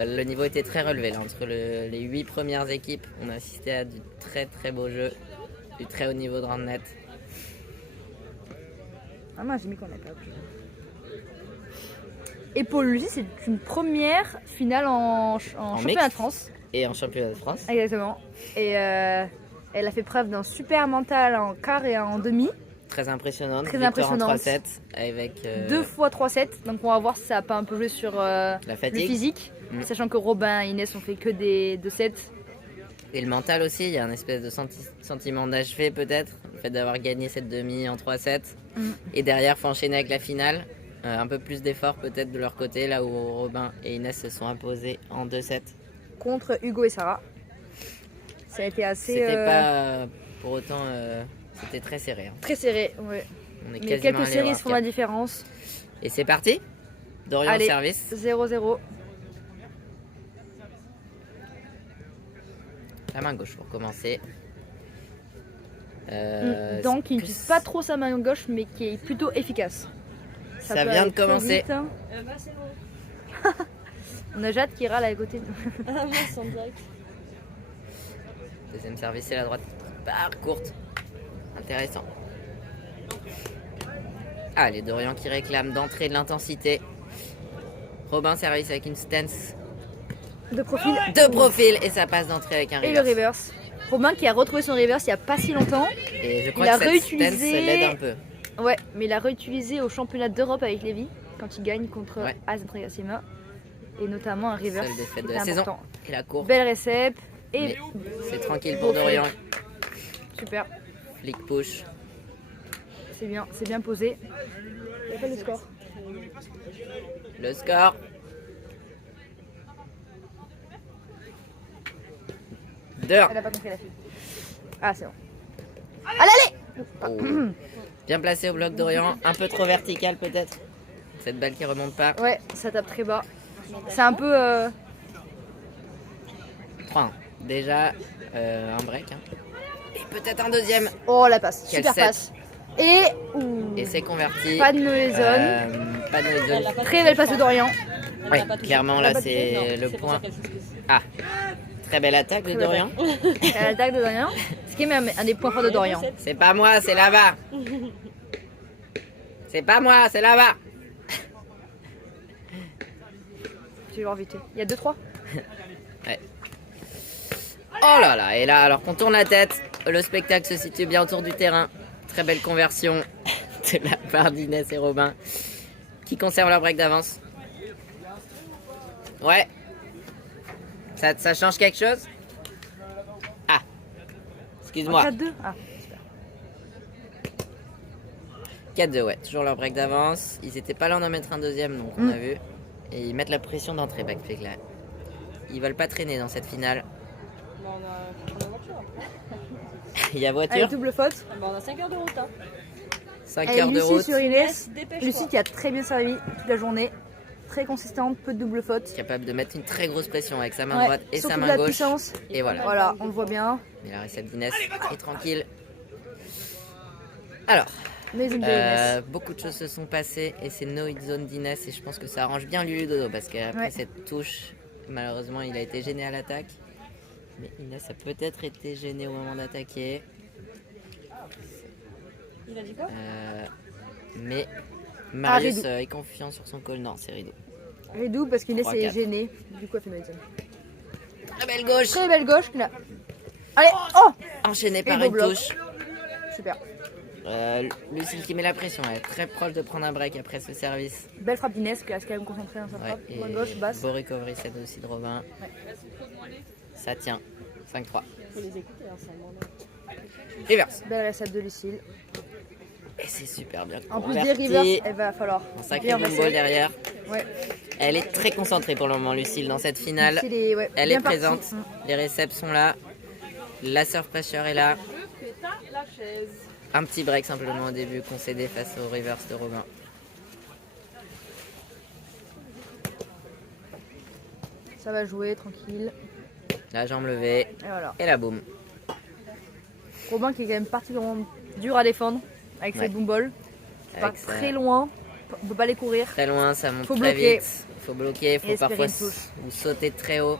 Le niveau était très relevé là, entre les 8 premières équipes. On a assisté à du très très beau jeu, du très haut niveau de rand net. Ah moi j'ai mis qu'on a perdu. Et pour Lucie, c'est une première finale en championnat mixte de France. Et en championnat de France. Exactement. Et elle a fait preuve d'un super mental en quart et en demi. Très impressionnante. Très Victoire impressionnante. en 3-7 avec 2 fois 3-7. Donc on va voir si ça n'a pas un peu joué sur la le fatigue. physique. Sachant que Robin et Inès ont fait que des 2-7. Et le mental aussi, il y a un espèce de sentiment d'achevé peut-être. Le fait d'avoir gagné cette demi en 3-7. Et derrière, faut enchaîner avec la finale. Un peu plus d'effort peut-être de leur côté, là où Robin et Inès se sont imposés en 2-7. Contre Hugo et Sarah. Ça a été assez... C'était pas pour autant... c'était très serré. Hein. Très serré, ouais. On est Mais quasiment quelques allé séries voir font quatre. la différence. Et c'est parti. Dorian Allez, service. 0-0. La main gauche pour commencer. Donc il n'utilise pas trop sa main gauche mais qui est plutôt efficace. Ça peut vient aller de très commencer. vite, hein. On a Jade qui râle à côté. Ah moi sans direct. Deuxième service, c'est la droite. Barre courte. Intéressant. Allez, Dorian qui réclame d'entrée de l'intensité. Robin service avec une stance De profil. de profil et ça passe d'entrée avec un Et le reverse. reverse. Robin qui a retrouvé son reverse il n'y a pas si longtemps. Et je crois Il a que cette réutilisé- stance l'aide un peu. Ouais, mais il a réutilisé au championnat d'Europe avec Lévy quand il gagne contre Ouais. Azan Gasima. Et notamment un reverse. Seule défaite de qui la est saison. important. Et la courte. Belle récep. Et Mais c'est tranquille pour Dorian. super, Flick push. c'est bien posé. Il n'y a pas le score. Le score. Deux. Elle a pas compris la fille. Ah, c'est bon. Allez, allez. Oh. Bien placé au bloc Dorian. Un peu trop vertical peut-être. Cette balle qui remonte pas. Ouais, ça tape très bas. C'est un peu... 3-1. Déjà un break. Hein. Et peut-être un deuxième. Oh, la passe. Quel Super set. passe. Et... Ouh. Et c'est converti. Pas de mauvaise zone. Pas de mauvaise zone. Très belle passe de Dorian. Oui, clairement là c'est le point. Ah, très belle attaque de Dorian. À l'attaque de Dorian. Ce qui est même un des points forts de Dorian. C'est pas moi, c'est là-bas. C'est pas moi, c'est là-bas. Tu vas voir vite. Il y a 2-3. Ouais. Oh là là, et là alors qu'on tourne la tête, le spectacle se situe bien autour du terrain. Très belle conversion de la part d'Inès et Robin qui conservent leur break d'avance. Ouais. Ça change quelque chose? Ah. Excuse-moi. 4-2. Ah, super. 4-2, ouais. Toujours leur break d'avance. Ils étaient pas là d'en mettre un deuxième, donc on a vu. Et ils mettent la pression d'entrée, Backflip là. Ils veulent pas traîner dans cette finale. Bon, on a voiture après. Il y a Allez, voiture, double faute. Ah, bah, on a 5 heures de route. Hein. 5 Allez, heures de Lucie route. sur Inès. Dépêche-toi. Lucie qui a très bien servi toute la journée. Très consistante, peu de double faute. Capable de mettre une très grosse pression avec sa main Ouais, droite et surtout sa de main la gauche. puissance. Et voilà. Voilà, on le voit bien. Mais la récepte d'Inès est tranquille. Alors, Mais une de Inès. beaucoup de choses se sont passées et c'est no hit zone d'Inès et je pense que ça arrange bien Lulu Dodo parce qu'après Ouais. cette touche, malheureusement il a été gêné à l'attaque. Mais Inès a peut-être été gênée au moment d'attaquer. Il a dit quoi? Mais Marius Rideau. est confiant sur son call. Non, c'est Rideau. Redou parce qu'Inès 3-4. est gênée. Du coup, elle fait no hit zone. Très belle gauche. Très belle gauche. Là. Allez, oh, Enchaîné par beau une bloc. touche. super. Lucille qui met la pression. Elle est très proche de prendre un break après ce service. Belle frappe d'Inès qui reste quand même concentrée dans sa Ouais, frappe. et Main gauche, basse. beau recovery set aussi de Robin. Ça tient. 5-3. Faut les écouter, hein, ça m'en Reverse. Belle récepte de Lucille. Et c'est super bien En plus converti. des reverse, elle va falloir Un sacré bien boom passer. ball derrière. Ouais. Elle est très concentrée pour le moment, Lucille, dans cette finale. Lucille est, ouais, Elle bien est partie. présente. Les récepts sont là. La surf pressure est là. la chaise. Un petit break simplement au début, concédé face au reverse de Robin. Ça va jouer tranquille. La jambe levée. Et voilà. Et la boum. Robin qui est quand même particulièrement dur à défendre avec Ouais. ses boom balls. Qui Avec part ça. très loin. On peut pas les courir. Très loin, ça monte Faut très bloquer. vite. faut bloquer, il faut espérer parfois une touche. ou sauter très haut.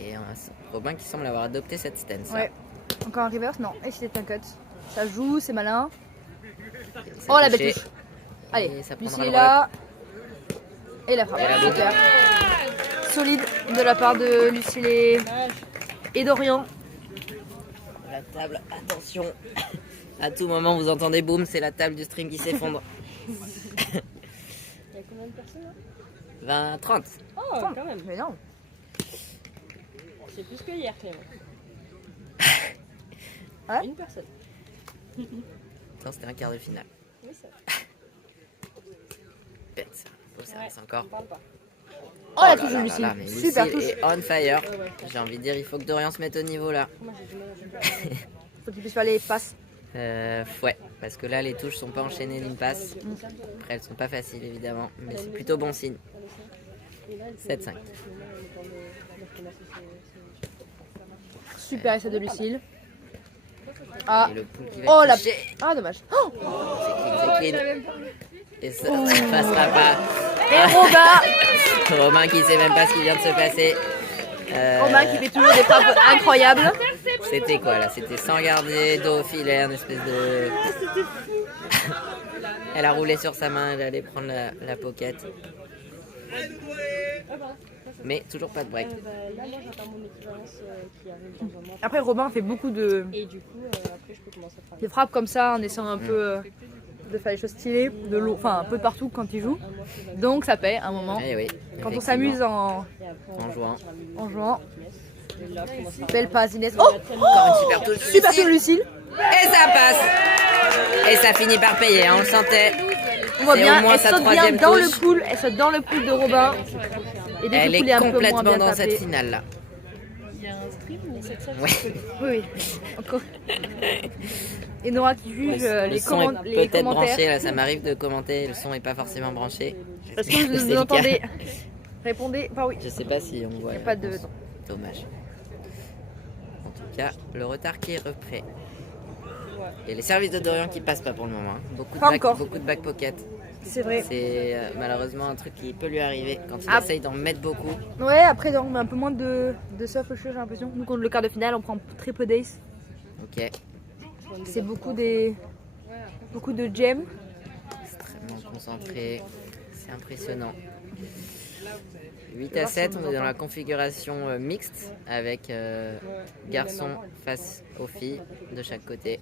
Et Robin qui semble avoir adopté cette stance. Ouais. Encore un reverse? Non. Et c'était un cut. Ça joue, c'est malin. C'est Oh la belle touché. touche. Allez, Et ça prendra Lucie le est là. Et la frappe. Et la boucle. Super. Solide de la part de Lucille et Dorian. La table, attention. À tout moment, vous entendez boum, c'est la table du stream qui s'effondre. Il y a combien de personnes là 30. Oh, quand même. Mais non. C'est plus que hier, Clément. Ouais. Une personne. Non, c'était un quart de finale. Oui, ça. Pète. Faut ça Ouais, reste encore. on parle pas. Oh la là touche de là Lucille. là, mais Super Lucille touche. est on fire. J'ai envie de dire, il faut que Dorian se mette au niveau là. Moi, j'ai du mal à jouer. Faut que tu puisses faire les passes. Ouais, parce que là, les touches sont pas enchaînées d'une passe. Après, elles sont pas faciles évidemment, mais c'est plutôt bon signe. 7-5. Super essai de Lucille. Ah. Et le pool qui va Oh la. toucher. Ah dommage. Oh. C'est clean. Et ça ne passera pas. Et Robin. Romain qui sait même pas ce qui vient de se passer. Romain qui fait toujours des frappes incroyables. C'était quoi là? C'était sans garder, dos au filet, une espèce de... Elle a roulé sur sa main, elle allait prendre la pocket. Mais toujours pas de break. Là, moi, j'attends mon équivalence qui arrive dans un mois. Après Robin fait beaucoup de Et du coup, après, je peux commencer à travailler. des frappes comme ça en essayant un peu de faire les choses stylées, de l'eau, enfin un peu de partout quand il joue. Donc ça paye à un moment. Eh oui, Quand on effectivement. s'amuse Et après, on En va jouant. partir à minuit. en jouant. Et là, on commence à Belle passe Inès. Oh, Encore une super touche. super touche de Lucille. Et ça passe. Et ça finit par payer, hein, on le sentait. On voit C'est bien, au moins elle sa saute bien troisième dans touche. le pool, elle saute dans le pool de Robin. Et dès que Elle le pool est est un peu moins complètement bien dans tapé. cette finale là. Il y a un stream ou c'est ça? Ouais. Oui, oui. Encore. Et Nora qui juge Le les, son est les peut-être commentaires. branché, là ça m'arrive de commenter, le son est pas forcément branché. Est-ce que C'est vous délicat. entendez? Répondez par oui. Je sais pas si on voit. Y a la pas de- réponse. Dommage. En tout cas, le retard qui est repris. Et les services de Dorian qui passent pas pour le moment. Hein. Pas encore. Beaucoup de back pocket. C'est vrai. C'est malheureusement un truc qui peut lui arriver quand il Ah. essaye d'en mettre beaucoup. Ouais, après on met un peu moins de surf au jeu, j'ai l'impression. Nous contre le quart de finale, on prend très peu d'ace. Ok. C'est beaucoup de gems. Extrêmement concentré. C'est impressionnant. 8 à 7, on est dans la configuration mixte avec garçons face aux filles de chaque côté.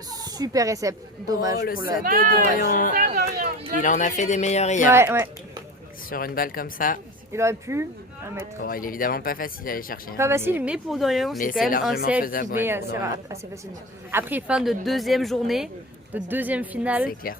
Super récep. Dommage Oh, le pour set la. de Dorian. Il en a fait des meilleurs hier. Ouais, ouais. Sur une balle comme ça. Il aurait pu la mettre. Bon, il est évidemment pas facile à aller chercher. Pas hein, facile, mais pour Dorian, mais c'est quand c'est même un largement set faisable, qui met ouais, pour Dorian. assez facilement. Après, fin de deuxième journée, de deuxième C'est finale, clair.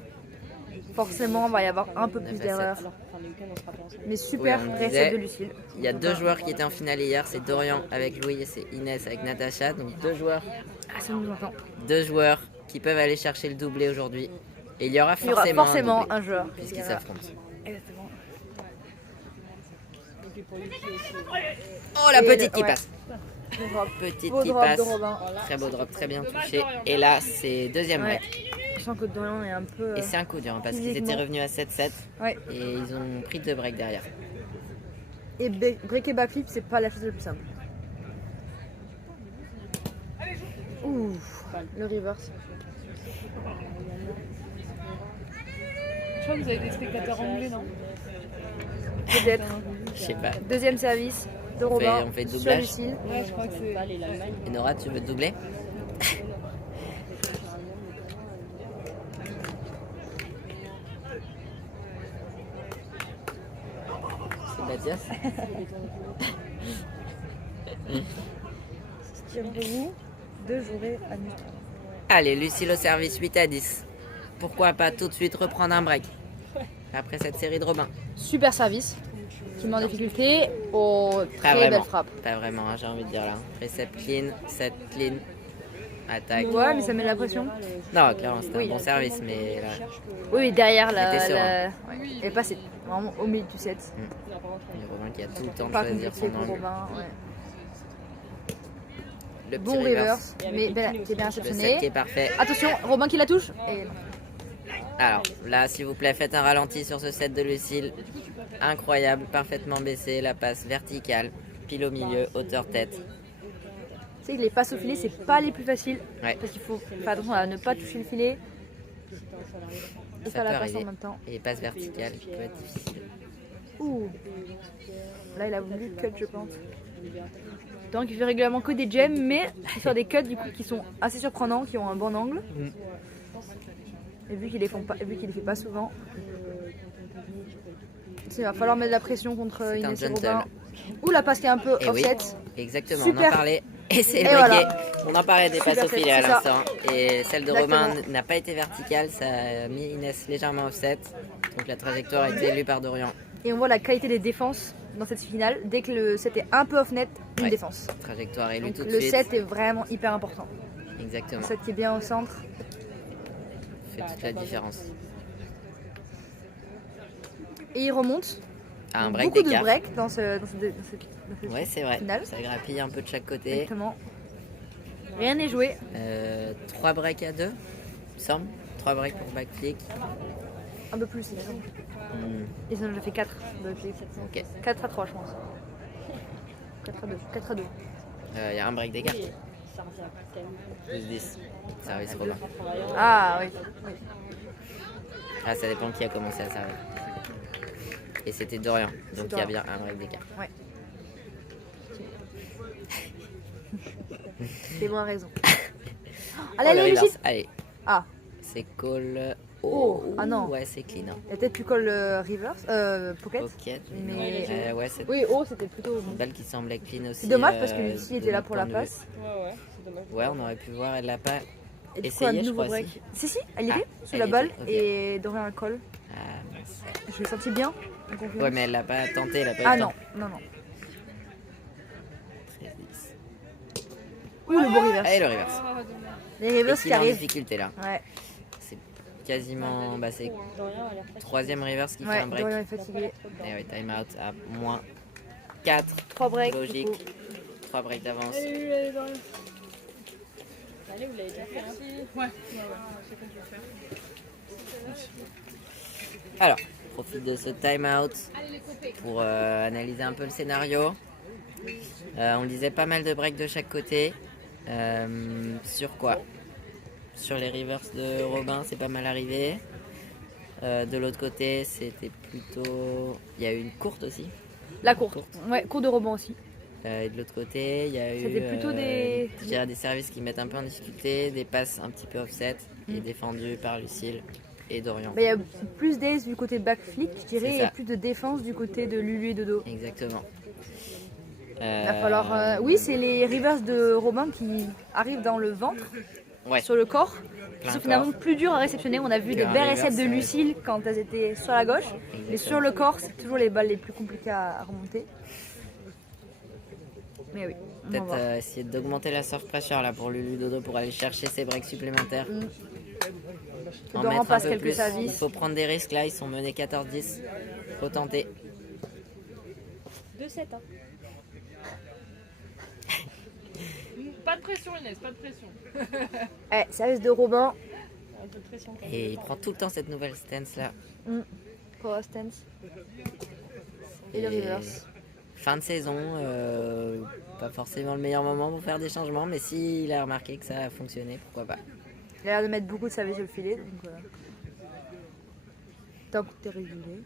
forcément, il va y avoir un peu 9 plus à d'erreurs. 7. Enfin, le week-end, on sera pas ensemble. Mais super Oui, on récep disait- de Lucille. Il y a deux joueurs qui étaient en finale hier, c'est Dorian avec Louis et c'est Inès avec Natacha. Donc Ah, ça nous entend. deux joueurs qui peuvent aller chercher le doublé aujourd'hui. Et il y aura Il y aura forcément, forcément doublé, un joueur. puisqu'ils s'affrontent. Exactement. Oh la Et petite qui ouais. passe. Beau drop. Petite Beau qui drop passe. de Robin. Très beau drop, très bien touché. Et là c'est deuxième Ouais. break. Je sens que Dorian est un peu. Et c'est un coup dur hein, parce qu'ils physiquement. étaient revenus à 7-7 Ouais. et ils ont pris deux breaks derrière. Et break et backflip, c'est pas la chose la plus simple. Ouh, le reverse. Je crois que vous avez des spectateurs anglais, non? Peut-être. Je sais pas. Deuxième service de Robin. on fait sur doublage. Lucille. Ouais, je crois que c'est. Balle et l'Allemagne. Et Nora, tu veux te doubler? C'est Mathias. Tirez-vous de jouer à Newton. Allez, Lucille au service 8 à 10. Pourquoi pas tout de suite reprendre un break après cette série de Robin? Super service. Qui met en difficulté. Oh, Pas très vraiment. belle frappe. Pas vraiment, hein, j'ai envie de dire là. Précept clean, set clean, attaque. Ouais, mais ça met la pression. Non, clairement, c'était Oui. un bon service, mais là, Oui, derrière la. C'était serein. Ouais. Et pas, c'est vraiment au milieu du set. il y a Robin qui a tout le temps de Pas choisir compliqué son pour angle. Robin. Ouais. Le petit Bon reverse, mais qui est bien Le 7 qui réceptionné. est parfait. Attention, Robin qui la touche. Et non. Alors là, s'il vous plaît, faites un ralenti sur ce set de Lucille. Incroyable, parfaitement baissé, la passe verticale, pile au milieu, hauteur tête. Tu sais que les passes au filet, c'est pas les plus faciles. Ouais. Parce qu'il faut faire attention à ne pas toucher le filet. Et Ça faire peut la passe arriver. en même temps. Et les passes verticales qui peuvent être difficiles. Ouh. Là, il a voulu cut, je pense. Donc, il fait régulièrement que des gems, mais sur des cuts du coup, qui sont assez surprenants, qui ont un bon angle. Et vu qu'il les fait pas souvent, il va falloir mettre de la pression contre C'est un Inès et gentle. Robin. Ouh, la passe qui est un peu Et oui, offset. exactement, on Super. en parlait. Et c'est Et le breaké. voilà. On en parlait des Super passes au set, filet à c'est ça. l'instant. Et celle de Exactement. Romain n'a pas été verticale, ça a mis Inès légèrement offset. Donc la trajectoire a été élue par Dorian. Et on voit la qualité des défenses dans cette finale. Dès que le set est un peu off-net, une Ouais. défense. Trajectoire élue Donc tout de le suite. set est vraiment hyper important. Exactement, Le set qui est bien au centre. fait toute la différence. Et il remonte. À un break Beaucoup de d'écart. breaks dans ce Ouais, c'est vrai. finale. Ça grappille un peu de chaque côté. Exactement. Rien n'est joué. 3 breaks à 2, il me semble. 3 breaks pour backflip. Un peu plus, il me semble. Ils en ont déjà fait 4. Ok. 4 à 3, je pense. 4 à 2. 4 à 2. Il y a un break d'écart. Plus 10. Service Romain. Ah oui. Ah, ça dépend qui a commencé à servir. Et c'était Dorian. Donc il y a bien un break d'écart. Ouais. C'est bon, raison. Allez, Oh, le allez, reverse. Lucille. Allez. Ah, C'est call. Oh, ah non. Ouais, c'est clean. Hein. il y a peut-être plus call reverse, pocket. Pocket. Mais- Ouais, c'est Oui, oh, c'était plutôt. une balle qui semblait clean aussi. C'est dommage parce que Lucie de était là notre pour la point de vue. passe. Ouais, c'est dommage. Ouais, on aurait pu voir, elle l'a pas Et du coup, un essayé, je nouveau crois. break. Si. Si, elle y Ah, était, sous elle la y balle, était, ok. et Dorian un call. Ah, mince. Je l'ai senti bien. en confiance. Ouais, mais elle l'a pas tenté, elle a pas eu Ah le non, temps. non, non. 13-10. Ouh, le beau reverse. Allez, le reverse. Les Et reverse qui qui est en arrivent. difficulté là. Ouais, C'est quasiment. Bah, c'est Dorian a l'air fatigué. troisième reverse qui fait ouais, un break. Dorian est fatigué. Et ouais, time out à moins 4. 3 breaks. Logique. du coup. 3 breaks d'avance. Allez, Dorian. Allez, vous l'avez déjà fait. Hein. Ouais, c'est qu'on peut faire. Alors, profite de ce time out pour analyser un peu le scénario. On lisait pas mal de breaks de chaque côté. Sur quoi? Sur les reverse de Robin, c'est pas mal arrivé. De l'autre côté, c'était plutôt. Il y a eu une courte aussi. La courte. Ouais, court de rebond aussi. Et de l'autre côté, il y a eu C'était plutôt des- je dirais des services qui mettent un peu en difficulté, des passes un petit peu offset et défendus par Lucille et Dorian. Mais il y a plus d'aise du côté backflip, je dirais, C'est ça. et plus de défense du côté de Lulu et Dodo. Exactement. Il va falloir. Oui, c'est les reverse de Robin qui arrivent dans le ventre, Ouais. sur le corps, qui Plein sont finalement corps. plus durs à réceptionner. On a vu Que des un belles reverse, récepts de ouais. Lucille quand elles étaient sur la gauche, mais sur le corps, c'est toujours les balles les plus compliquées à remonter. Mais oui, on va Peut-être voir. essayer d'augmenter la surf pressure là pour Lulu Dodo pour aller chercher ses breaks supplémentaires. En Dorian mettre un passe peu quelques plus. services. Il faut prendre des risques là, ils sont menés 14-10. Faut tenter. 2-7. Hein. Pas de pression, Inès, pas de pression. Service de Robin, Un peu de pression. quand même. Et il prend tout le temps cette nouvelle stance là. power stance. Et le reverse. Fin de saison, pas forcément le meilleur moment pour faire des changements, mais s'il a remarqué que ça a fonctionné, pourquoi pas. Il a l'air de mettre beaucoup de service sur le filet, donc voilà. Tant que t'es régulé.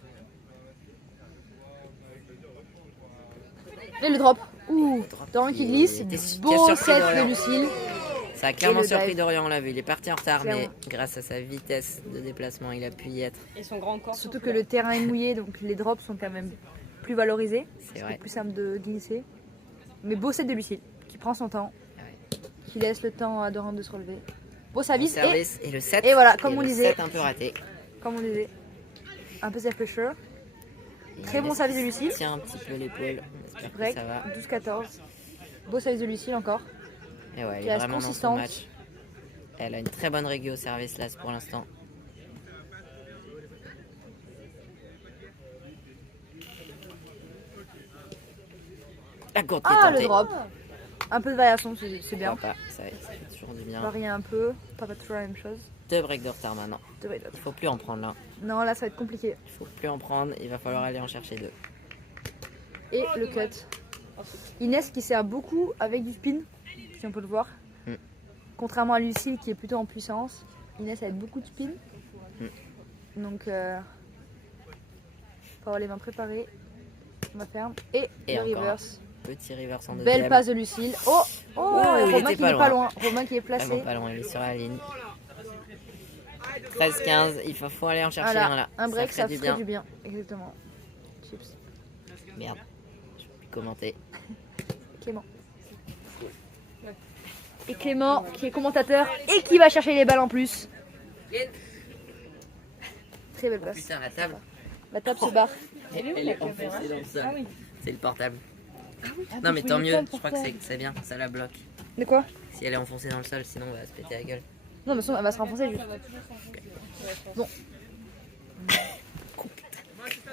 Et le drop. Ouh, Dorian qui glisse. Il était qui a Beau surpris set Dorian. de Lucille. Ça a clairement le surpris dive. Dorian, on l'a vu. Il est parti en retard, mais Clairement. grâce à sa vitesse de déplacement, il a pu y être. Et son grand corps. Surtout que le terrain est mouillé, donc les drops sont quand même plus valorisés. C'est vrai. plus simple de glisser. Mais beau set de Lucille, qui prend son temps, Ouais. qui laisse le temps à Dorian de se relever. Beau Bon service, service et le 7. et voilà, comme on le disait. 7 un peu raté. et, comme on disait, un peu self pressure. Et Très bon Inès service de qui Lucille. tient un petit peu l'épaule. On espère que Break, ça va. 12-14. Beau service de Lucille encore. Et ouais, elle Qui est reste vraiment dans son consistante. match. Elle a une très bonne régule au service là pour l'instant. La courte qui est Ah, le tentée. drop. Un peu de variation, c'est bien. Pourquoi pas, ça fait toujours du bien. Varier un peu, pas toujours la même chose. 2 breaks de retard maintenant. Devrait être- Il faut plus en prendre là. Non, là, ça va être compliqué. Il faut plus en prendre, il va falloir aller en chercher 2. Et le cut. Inès qui sert beaucoup avec du spin, si on peut le voir. Mm. Contrairement à Lucille qui est plutôt en puissance. Inès avec beaucoup de spin. Donc, faut avoir les mains préparées. On va faire. Et Et le encore. reverse. Petit reverse en deuxième. Belle passe de Lucille. Oh, Oh, et il Romain était qui pas n'est pas loin. loin. Romain qui est placé. Vraiment pas loin, il est sur la ligne. 13-15, il faut aller en chercher Voilà, un là. un break, ça ferait ferait du bien. Exactement. Chips. Merde, je peux plus commenter. Clément. Et Clément qui est commentateur et qui va chercher les balles en plus. Très belle passe. Putain, la table, La table se barre. elle est enfoncée dans le sol. Ah oui. C'est le portable. Ah, Non mais je tant voyais mieux, pas le je crois que portable. c'est bien, ça la bloque. De quoi? Si elle est enfoncée dans le sol, sinon on va se péter la gueule. Non, mais sinon, elle va se renfoncer juste. Bon.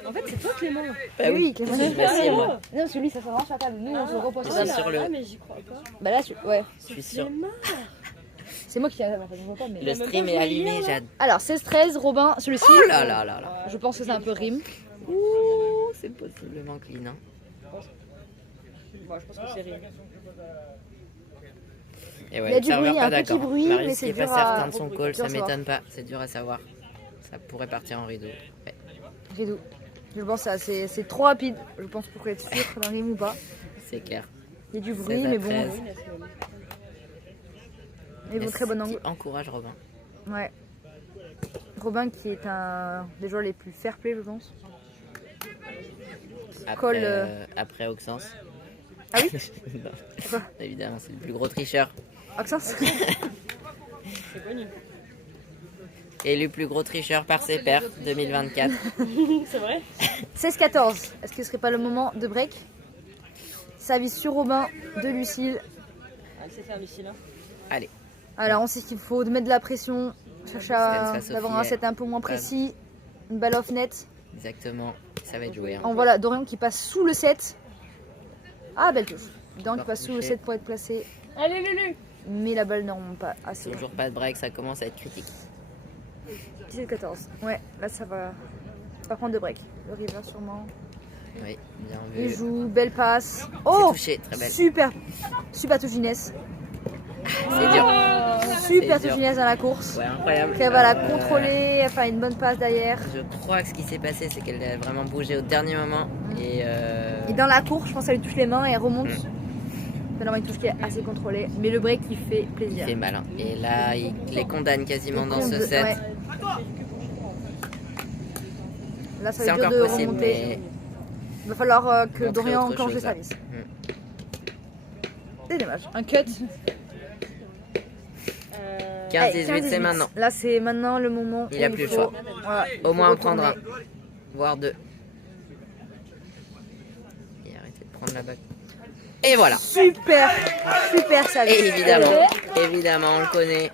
En fait, c'est toi Clément. Bah oui, Clément. Je m'assieds, moi. Non, parce que lui, ça s'avance sur la table. Nous, on se repose Ah, sur là. sur le- Ah, mais j'y crois pas. Bah là, ouais. Je suis sûr. C'est moi qui ai la table en fait, je vois pas. Mais... Le stream est allumé, Jade. Alors, 16-13, Robin sur le site. Oh là là là là. Je pense que c'est un peu rime. Ouh, c'est possiblement clean. Hein. Bon, je pense que c'est rien. Et Il y a ouais, du serveur bruit, pas un petit d'accord. bruit, Marius mais qui c'est est pas dur certain à- de son dur call, à ça savoir. m'étonne pas, c'est dur à savoir. Ça pourrait partir en rideau. Ouais. Rideau. Je pense que c'est trop rapide. Je pense pour être sûr d'un rime ou pas. C'est clair. Il y a du bruit, 16 à mais bon. 13. Mais bon, très bon Qui angle. encourage Robin. Ouais. Robin qui est un des joueurs les plus fair play, je pense. Après, Colle, après Auxence. Ah oui Non, Pourquoi évidemment, c'est le plus gros tricheur. Access. C'est connu. Élu plus gros tricheur par ses pairs 2024. C'est vrai? 16-14. Est-ce que ce serait pas le moment de break? Service sur Robin de Lucille. Ah, elle sait faire Lucie là. Allez, Alors on sait qu'il faut de mettre de la pression, chercher Stance face au d'avoir un filet. set un peu moins précis, une balle off net. exactement. Ça va être joué. Hein. On voit là Dorian qui passe sous le set. Ah, belle touche. Dorian qui Fort passe sous le touché. set pour être placé, Allez Lulu! mais la balle ne remonte pas assez. Toujours pas de break, ça commence à être critique. 17-14. Ouais, là ça va pas prendre de break. Le river sûrement. Oui, bien Il vu. joue, belle passe. C'est Oh, touché, très belle. super, super touche Inès. C'est dur. Super C'est touche dur. Inès dans la course. Ouais, incroyable. Elle va la contrôler, enfin une bonne passe derrière. Je crois que ce qui s'est passé, c'est qu'elle a vraiment bougé au dernier moment. Et Et dans la course, je pense qu'elle lui touche les mains et elle remonte. Mm. C'est vraiment une touche qui est assez contrôlée. Mais le break, il fait il plaisir. fait mal. Hein. Et là, il les condamne quasiment dans ce Compte- set. ouais. Là, ça C'est va être dur encore de possible, remonter. mais Il va falloir que montrer Dorian autre enclenche chose, le là. service. C'est dommage. Un cut. 15-18, Allez, c'est 15-18. maintenant. Là, c'est maintenant le moment Il où a plus le faut, choix. voilà, il Au faut moins en prendre un, retourner. voire deux. Et arrêtez de prendre la bague. Et voilà. Super, super service. Et évidemment, évidemment, on le connaît.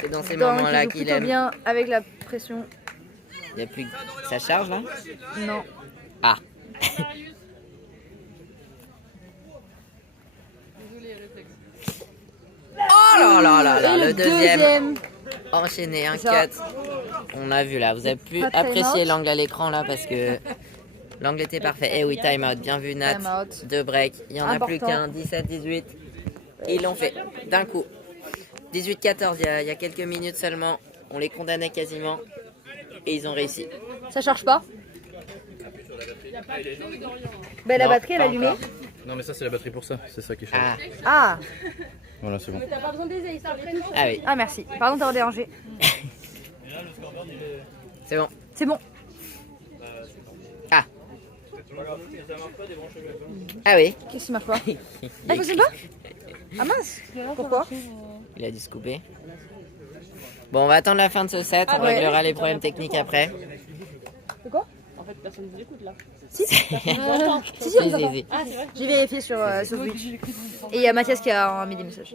C'est dans ces Dorian moments-là qui joue qu'il plutôt aime. bien avec la pression. Il y a plus. Ça charge là? Non. Ah. Oh là là là là, Et le deuxième. deuxième. Enchaîné, un C'est ça. cut. On a vu là, vous avez pu Pas de apprécier time-out. l'angle à l'écran là parce que l'angle était parfait. Eh oui, time out, bien vu Nat. Time out. Deux breaks, il y en a plus Important. qu'un, 17-18. Ils l'ont fait d'un coup. 18-14, il y a quelques minutes seulement. On les condamnait quasiment. Et ils ont réussi. Ça charge pas. Ben, la Non, batterie elle est pas allumée. encore. Non mais ça c'est la batterie pour ça, c'est ça qui change. Ah, Ah, Voilà c'est bon. ah oui, ah merci. Pardon d'avoir dérangé. c'est bon. C'est bon. Ah. Ah oui. Qu'est-ce qui marche pas? Il Ah, a, possible pas? Ah mince. Pourquoi? il a dû se couper. Bon, on va attendre la fin de ce set. On ouais. réglera les problèmes techniques après. C'est quoi? En fait, personne ne vous écoute là. Si, si, Si, on vous entend. si. Ah, c'est vrai? J'ai vérifié sur Twitch. Et il y a Mathias qui a mis des messages.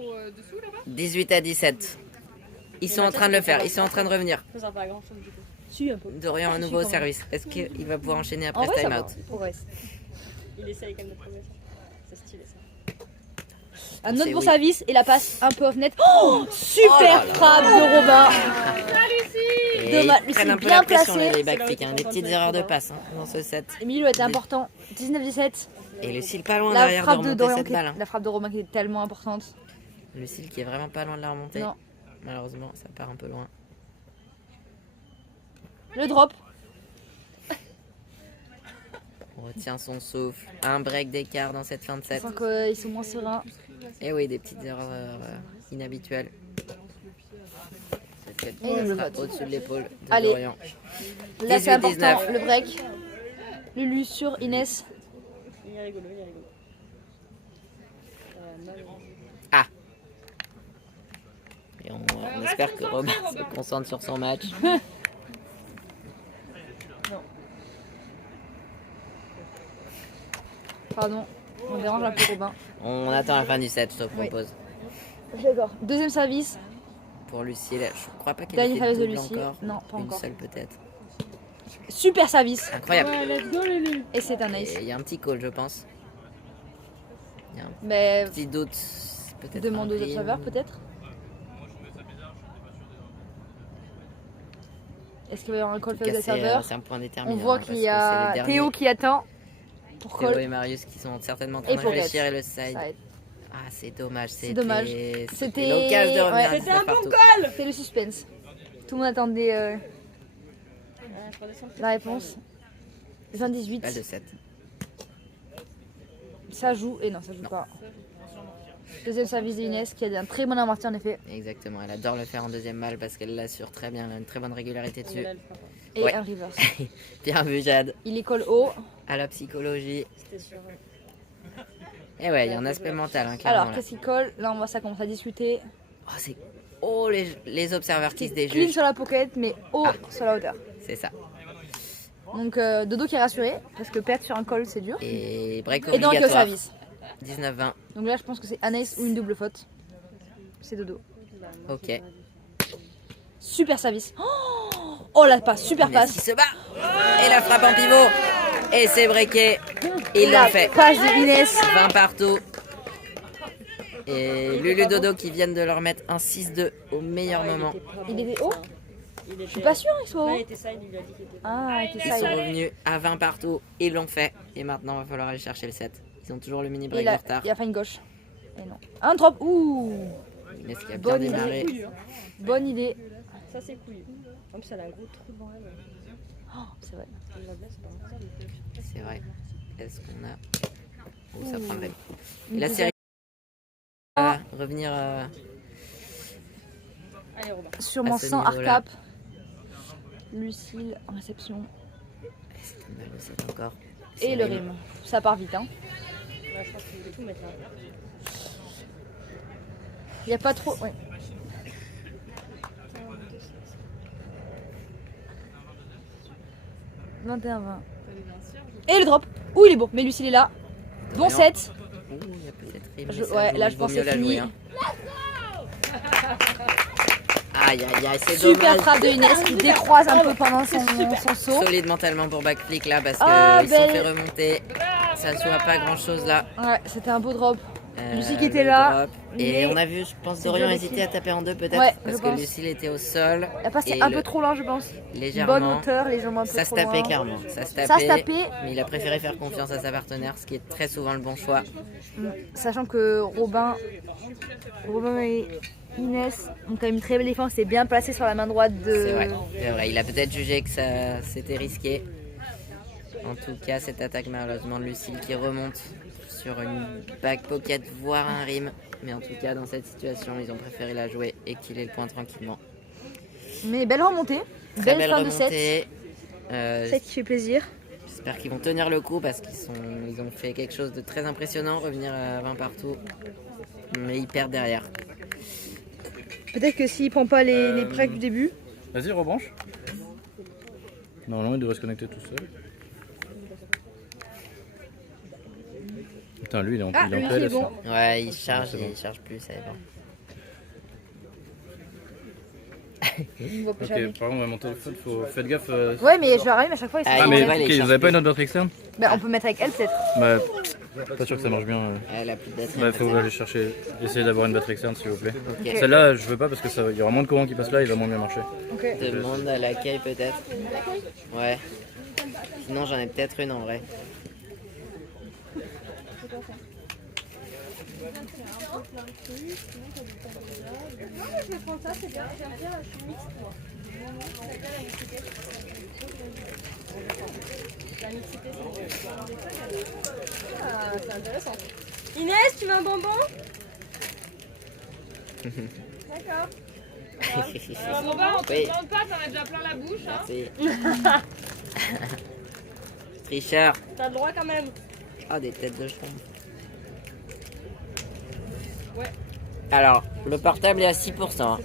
18-17. Ils sont en train de le faire. Ils sont en train de revenir. Ça sert pas à grand chose du coup. Si, un peu. Dorian à nouveau au service. Est-ce qu'il va pouvoir enchaîner après En ce vrai, ça time va. out? Il progresse. Il essaye quand même de progresser. C'est stylé ça. Un autre C'est bon oui. service et la passe un peu off net. Oh, super Oh là là. frappe de Robin. Et Dommage, ils mais prennent c'est un peu bien la pression placé. les backflicks, hein. Des petites erreurs de passe dans ce set. Le milieu a été important. 19-17. Et Lucille pas loin La derrière de frappe de remonter Dorian, cette balle. Hein. la frappe de Robin qui est tellement importante. Lucille qui est vraiment pas loin de la remonter. Non. Malheureusement, ça part un peu loin. Le drop. On retient son souffle. Un break d'écart dans cette fin de Je set. sens qu'ils sont moins sereins. Et oui, des petites erreurs inhabituelles. Cette Et le sera vote. au-dessus de l'épaule de Allez. Dorian. Là, c'est 18-19. important. Le break. Lulu sur Inès. Il est rigolo, il est rigolo. Ah. Et on espère que Robin se concentre sur son match. Pardon, on dérange un peu Robin. On attend la fin du set, je te propose. D'accord. Deuxième service. Pour Lucille, je crois pas qu'elle Dernier ait fait service de double Lucille. encore. Non, pas Une encore. seule peut-être. Super service. Incroyable. Ouais, let's go Lulu. Et c'est un ace. Et il y a un petit call, je pense. Il y a un Mais petit doute. Peut-être. demande un aux rim. observateurs peut-être. Est-ce qu'il va y avoir un call En tout fait aux cas, observateurs? c'est un point On déterminant. voit hein, qu'il parce y que c'est a les derniers, Théo qui attend pour Théo call. et Marius qui sont certainement en Et train de pour réfléchir Gaël. et le side. Ça aide. Ah, c'est dommage. C'est dommage. C'était C'était- l'occasion de revenir ouais. à C'était 19 partout. C'est le suspense. Tout le monde attendait la réponse. 20-18. Balle de 7. Ça joue. Et non, ça joue Non. pas. Deuxième service d'Inès qui a un très bon amorti en effet. Exactement. Elle adore le faire en deuxième balle parce qu'elle l'assure très bien. Elle a une très bonne régularité dessus. Et Ouais. un reverse. Bien vu, Jade. Il est call haut. À la psychologie. C'était sûr. Et ouais, il y a un aspect mental, hein, clairement. Alors, là. qu'est-ce qu'il colle? Là, on voit ça commence à discuter. Oh, c'est. Oh, les observateurs qui se Clean déjugent. sur la pocket, mais haut Ah. sur la hauteur. C'est ça. Donc, Dodo qui est rassuré, parce que perdre sur un call, c'est dur. Et break Et donc, au obligatoire. service. 19-20. Donc là, je pense que c'est un ace ou une double faute. C'est Dodo. Ok. Super service. Oh, la passe, super Inès qui passe. se bat. Et la frappe en pivot. Et c'est breaké. Ils La l'ont fait. passe de Inès. 20 partout. Et Lulu Dodo qui viennent de leur mettre un 6-2 au meilleur moment. Il était haut? Je suis pas sûre qu'il soit Ouais, haut. il était side, il lui a dit qu'il était. Ah, il était Ils sont side. revenus à 20 partout. Ils l'ont fait. Et maintenant, il va falloir aller chercher le 7. Ils ont toujours le mini Et break il de a, retard. il a fait une gauche. Et non. Un drop. Ouh. Inès qui a bien Bonne idée. démarré. Bonne idée. Ça, c'est couillu. En plus, elle a un gros trou dans elle. Oh, c'est vrai. Elle la blesse, pas ça, C'est vrai. Est-ce qu'on a. Oh, ça prend le rim. Et Une la deuxième- série va revenir. Allez, Robin. Sûrement à ce sans niveau-là. arcap. Lucille en réception. C'est une balle de 7 encore. Et C'est le rim. rim. Ça part vite, hein. Là, je pense qu'il voulait tout mettre là. Il n'y a pas trop. Ouais. « 21-20. Et le drop. Ouh, il est beau. Mais Lucille est là. Bon Voyons. 7. Ouh, il y a peut-être rim. Je- mais ça ouais, joue, là, il je vaut pense mieux que c'est la jouer, fini. hein. Aïe aïe aïe, c'est Super dommage. frappe de Inès qui décroise un peu pendant son saut. Solide mentalement pour backflick là parce qu'ils Ah, se sont belle. fait remonter. Ça ne joue à pas grand chose là. Ouais, c'était un beau drop. Lucie qui Le était là, drop. Et mais on a vu, je pense, c'est Dorian dur hésiter aussi. à taper en deux peut-être. Ouais, parce je que pense. Lucille était au sol. Elle a passé Et un le- peu trop loin, je pense. Légèrement. Bonne hauteur, les jambes un peu Ça se trop tapait loin. clairement. Ça se tapait. Ça se tapait. Mais il a préféré faire confiance à sa partenaire, ce qui est très souvent le bon choix. Sachant que Robin et Inès ont quand même une très belle défense. C'est bien placé sur la main droite de. C'est vrai. C'est vrai. Il a peut-être jugé que ça c'était risqué. En tout cas, cette attaque malheureusement de Lucille qui remonte sur une back pocket, voire un rim. Mais en tout cas, dans cette situation, ils ont préféré la jouer et qu'il ait le point tranquillement. Mais belle remontée. Très Belle belle fin de set. remontée. 7 qui fait plaisir. J'espère qu'ils vont tenir le coup parce ils ont fait quelque chose de très impressionnant, revenir à 20 partout. Mais ils perdent derrière. Peut-être que s'il prend pas les breaks du début. Vas-y, rebranche. Normalement, il devrait se connecter tout seul. Putain, lui, il est en, Ah, il est en lui, PLS. c'est bon. là. Ouais, il charge C'est et bon. il charge plus, ça dépend. On voit pas Ok, jamais. par contre, mon téléphone, faites gaffe. Ouais, mais je le rallume à chaque fois. Ah, Ah, il mais va, ok, il vous charge avez pas une plus. autre batterie externe? Bah, on peut mettre avec elle peut-être. Bah, Pas sûr que ça marche bien. Elle a plus de batterie. Bah, faut aller chercher, essayer d'avoir une batterie externe s'il vous plaît. Ok. Celle-là, je veux pas parce que il y aura moins de courant qui passe là, il va moins bien marcher. Ok. Demande à l'accueil peut-être. Ouais. Sinon j'en ai peut-être une en vrai. Je vais prendre ça, c'est bien. J'aime bien, je suis mixte moi. La mixité, c'est intéressant. Inès, tu veux un bonbon? D'accord. On va, on te Oui. demande pas, t'en as déjà plein la bouche. Hein. Merci. Tricheur. T'as le droit quand même. Ah, des têtes de chambre. Ouais. Alors, le portable est à 6%. Hein.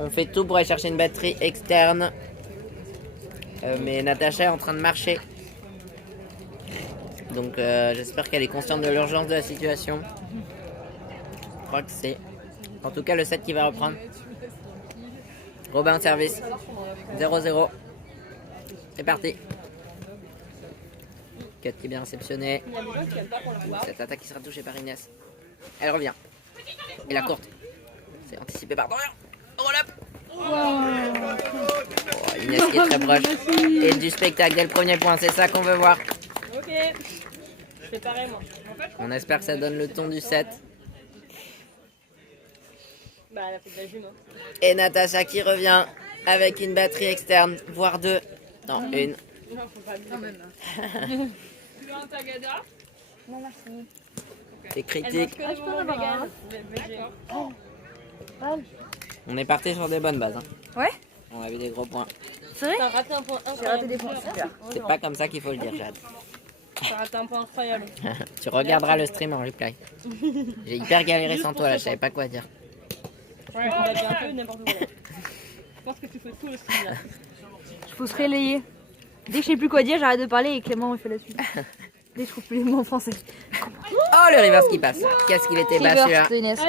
On fait tout pour aller chercher une batterie externe. Mais Natacha est en train de marcher. Donc j'espère qu'elle est consciente de l'urgence de la situation. Je crois que c'est en tout cas le set qui va reprendre. Robin en service. 0-0. C'est parti. Cut qui est bien réceptionné. Cette attaque qui sera touchée par Inès. Elle revient. Et la courte. C'est anticipé par Dorian. Roll up. Oh, Inès qui est très proche. Et du spectacle dès le premier point. C'est ça qu'on veut voir. Ok. Je fais pareil moi. On espère que ça donne le ton du set. Bah elle a fait de la jume. Hein. Et Natacha qui revient avec une batterie externe, voire deux. Non, une. Non, faut pas Quand même. Tu veux un tagada? Non merci. C'est Elle critique. mange que des bonbons vegan. D'accord. On est parti sur des bonnes bases. Hein. Ouais. On a vu des gros points. C'est vrai? T'as raté un point J'ai raté incroyable. des points, super. C'est pas comme ça qu'il faut le dire, Jade. T'as raté un point incroyable. Tu regarderas le stream en replay. J'ai hyper galéré sans toi là, je savais pas quoi dire. Ouais, on a fait un peu n'importe quoi. Je pense que tu fais tout le stream là. Je faut se relayer. Dès que je sais plus quoi dire, j'arrête de parler et Clément fait la suite. Dès que je trouve plus les mots en français. Oh, le reverse qui passe. Qu'est-ce qu'il était bas celui-là. Reverse de Inès.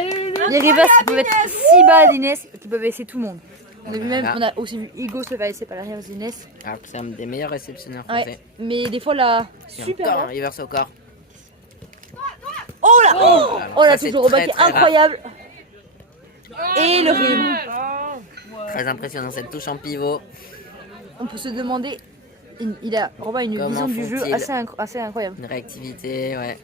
Les reverse qui peuvent être si bas d'Inès qui peuvent laisser tout le monde. On a, vu même, on a aussi vu Igo se faire laisser par la reverse d'Inès. Alors que c'est un des meilleurs réceptionneurs Ouais, français. mais des fois là, Et super encore un bas. reverse au corps. Oh là, Oh, oh là, ça, c'est toujours Robin très, qui est très rare. incroyable. Et le rime. Très impressionnant cette touche en pivot. On peut se demander, Robin a une Comment vision du jeu font-ils assez incroyable. Une réactivité, ouais.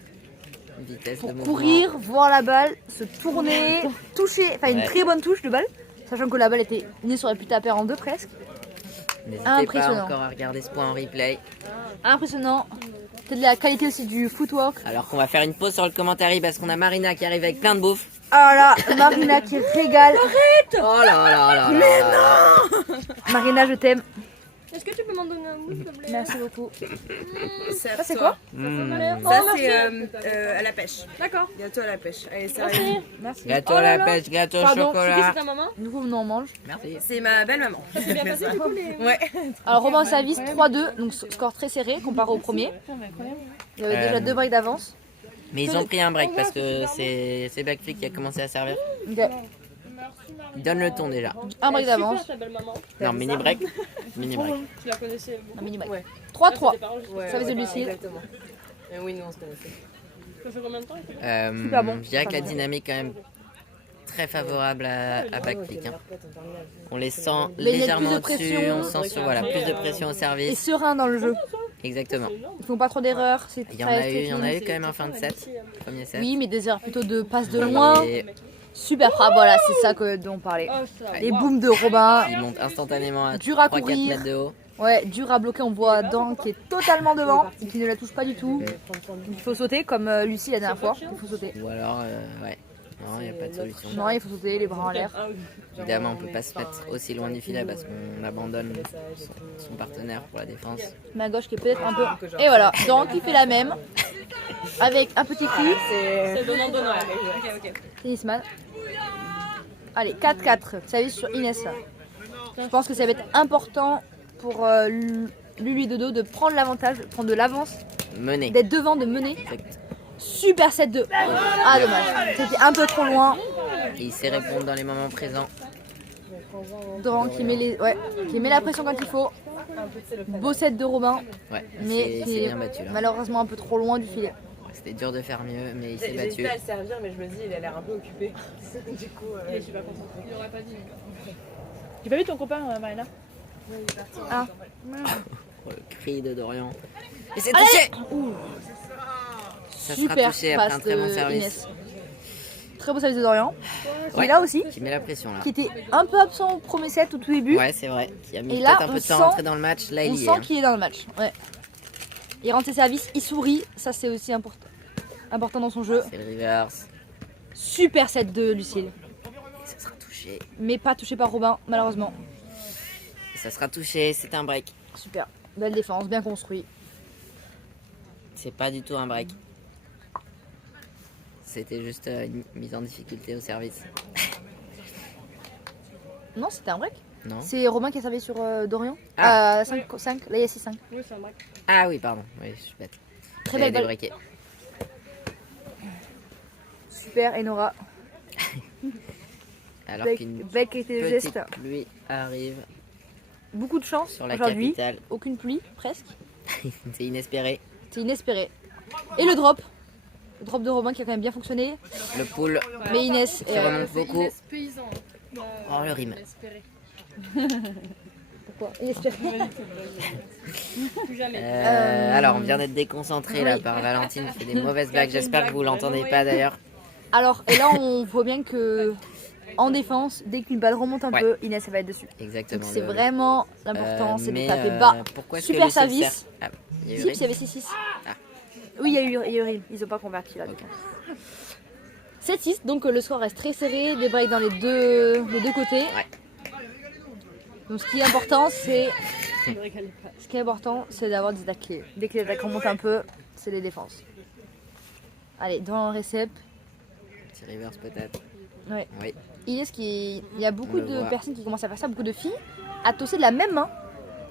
Une vitesse de Pour mouvement. courir, voir la balle, se tourner, toucher, enfin une Ouais. très bonne touche de balle, sachant que la balle était, Inès aurait pu taper en deux presque. N'hésitez pas Impressionnant. encore à regarder ce point en replay. Impressionnant. C'est de la qualité aussi du footwork. Alors qu'on va faire une pause sur le commentaire parce qu'on a Marina qui arrive avec plein de bouffe. Ah là, Marina qui régale. Oh là là là là là. Marina, je t'aime. Est-ce que tu peux m'en donner un bout s'il te plaît? Merci beaucoup. Ça, c'est toi. quoi Ça, c'est à la pêche. D'accord. Gâteau à la pêche. Allez, c'est Merci. Merci. Gâteau Oh à là la là. pêche, gâteau au Pardon, C'est qui, chocolat. c'est ta maman? Du coup, nous on mange. Merci. C'est ma belle-maman. C'est bien passé du coup les... Ouais. Alors, Robin service 3-2, donc score très serré comparé au premier. Il y avait déjà 2 breaks d'avance. Mais ils ont pris un break parce que c'est Backflip qui a commencé à servir. Ok. Il donne le ton déjà. Un break Super d'avance. ta belle maman. Non, mini break. Mini break. Tu la connaissais Un mini break. Ouais. 3-3. tes parents, je sais pas. Ça faisait Lucille. Exactement. Et oui, nous on se connaissait. Ça fait combien de temps il fait Super bon. Je dirais que la dynamique quand même très favorable à Backflip. Hein. On les sent Mais il y a plus légèrement de au-dessus, pression. on sent sur, voilà, plus de pression au Et service. serein dans le jeu. Exactement. Ils font pas trop d'erreurs. C'est Il y en très a eu, il y en a clean. eu quand même en fin de set. Premier set. Oui, mais des erreurs plutôt de passe de loin. Et Super frappe, voilà, c'est ça dont on parlait. Oh ça. Les booms de Robin. il monte instantanément à Dur à 3-4 courir. mètres de haut. Ouais, dur à bloquer. On voit Dan qui est totalement devant et qui ne la touche pas du tout. Il faut sauter comme Lucie la dernière fois. Il faut sauter. Ou alors, ouais. Non, il n'y a pas de solution. Non, il faut sauter les bras en l'air. Évidemment, on peut pas se mettre aussi loin du filet parce qu'on abandonne son partenaire pour la défense. Ma gauche qui est peut-être un peu. Et voilà, Dan qui fait la même. Avec un petit coup. C'est donnant-donnant. Ok, ok. Tennisman. Allez, 4-4. Service sur Inès là. Je pense que ça va être important pour Lulu et Dodo de prendre l'avantage, de prendre de l'avance, Mené. d'être devant, de mener. Super set de. Ah, dommage. C'était un peu trop loin. Et il sait répondre dans les moments présents. Dan qui met, qui met la pression quand il faut. Beau set de Robin, Ouais, mais c'est bien battu là. malheureusement un peu trop loin du filet. C'était dur de faire mieux, mais il s'est J'ai battu. hésité à le servir, mais je me dis, il a l'air un peu occupé. Du coup, Je suis pas concentrée. Il aurait pas dit. J'ai pas vu ton copain, Marina? Ah. Oh, le cri de Dorian. Et c'est touché. Ça sera Super touché après passe un très bon de service. Inès. Très beau service de Dorian. Qui Ouais. est là aussi, Qui met la pression là. qui était un peu absent au premier set au tout début. Ouais, c'est vrai. Qui a mis Et là, peut-être un peu de temps on à sent- rentrer dans le match. Là, On il y est. sent hein. qu'il est dans le match. Ouais. Il rentre ses services, il sourit, ça c'est aussi important dans son jeu. C'est le reverse. Super set de Lucille, Et ça sera touché. mais pas touché par Robin malheureusement. Et ça sera touché. C'est un break. Super, belle défense, bien construit. C'est pas du tout un break. C'était juste une mise en difficulté au service. Non, c'était un break. Non. C'est Robin qui a servi sur Dorian. Ah. 5, là il y a 6-5. Oui, c'est un break. Ah oui, pardon. Oui, je suis bête. Très J'avais belle balle. débreaké. Super, Enora. Alors Belle qu'une belle qualité de geste. petite pluie arrive Beaucoup de chance sur la aujourd'hui. capitale. Aucune pluie, presque. C'est inespéré. C'est inespéré. Et le drop. Le drop de Robin qui a quand même bien fonctionné. Le pool Mais Inès, qui remonte beaucoup. Inès paysan. Oh, le rime. Espéré. pourquoi Inespéré. Plus jamais. Alors, on vient d'être déconcentré là oui. par Valentine qui fait des mauvaises blagues. J'espère que vous l'entendez pas d'ailleurs. Alors, et là on voit bien que en défense, dès qu'une balle remonte un Ouais. peu, Inès elle va être dessus. Exactement. Donc c'est le- vraiment l'important, c'est de mais, taper bas. Pourquoi est-ce Super que Lucille service. sert- Ah, il y a eu Tips, Ray. il y avait 6-6. Ah. Oui, il y a eu Ril. Ils ont pas converti là. Ok. 7-6, donc le score reste très serré, des breaks dans les deux côtés. Ouais. Donc ce qui est important, c'est d'avoir des attaques clés. Dès que les attaques remontent un peu, c'est les défenses. Allez, dans le récep. Petit reverse peut-être. Ouais. Oui. Il y a beaucoup On le de voit. personnes qui commencent à faire ça, beaucoup de filles, à tosser de la même main.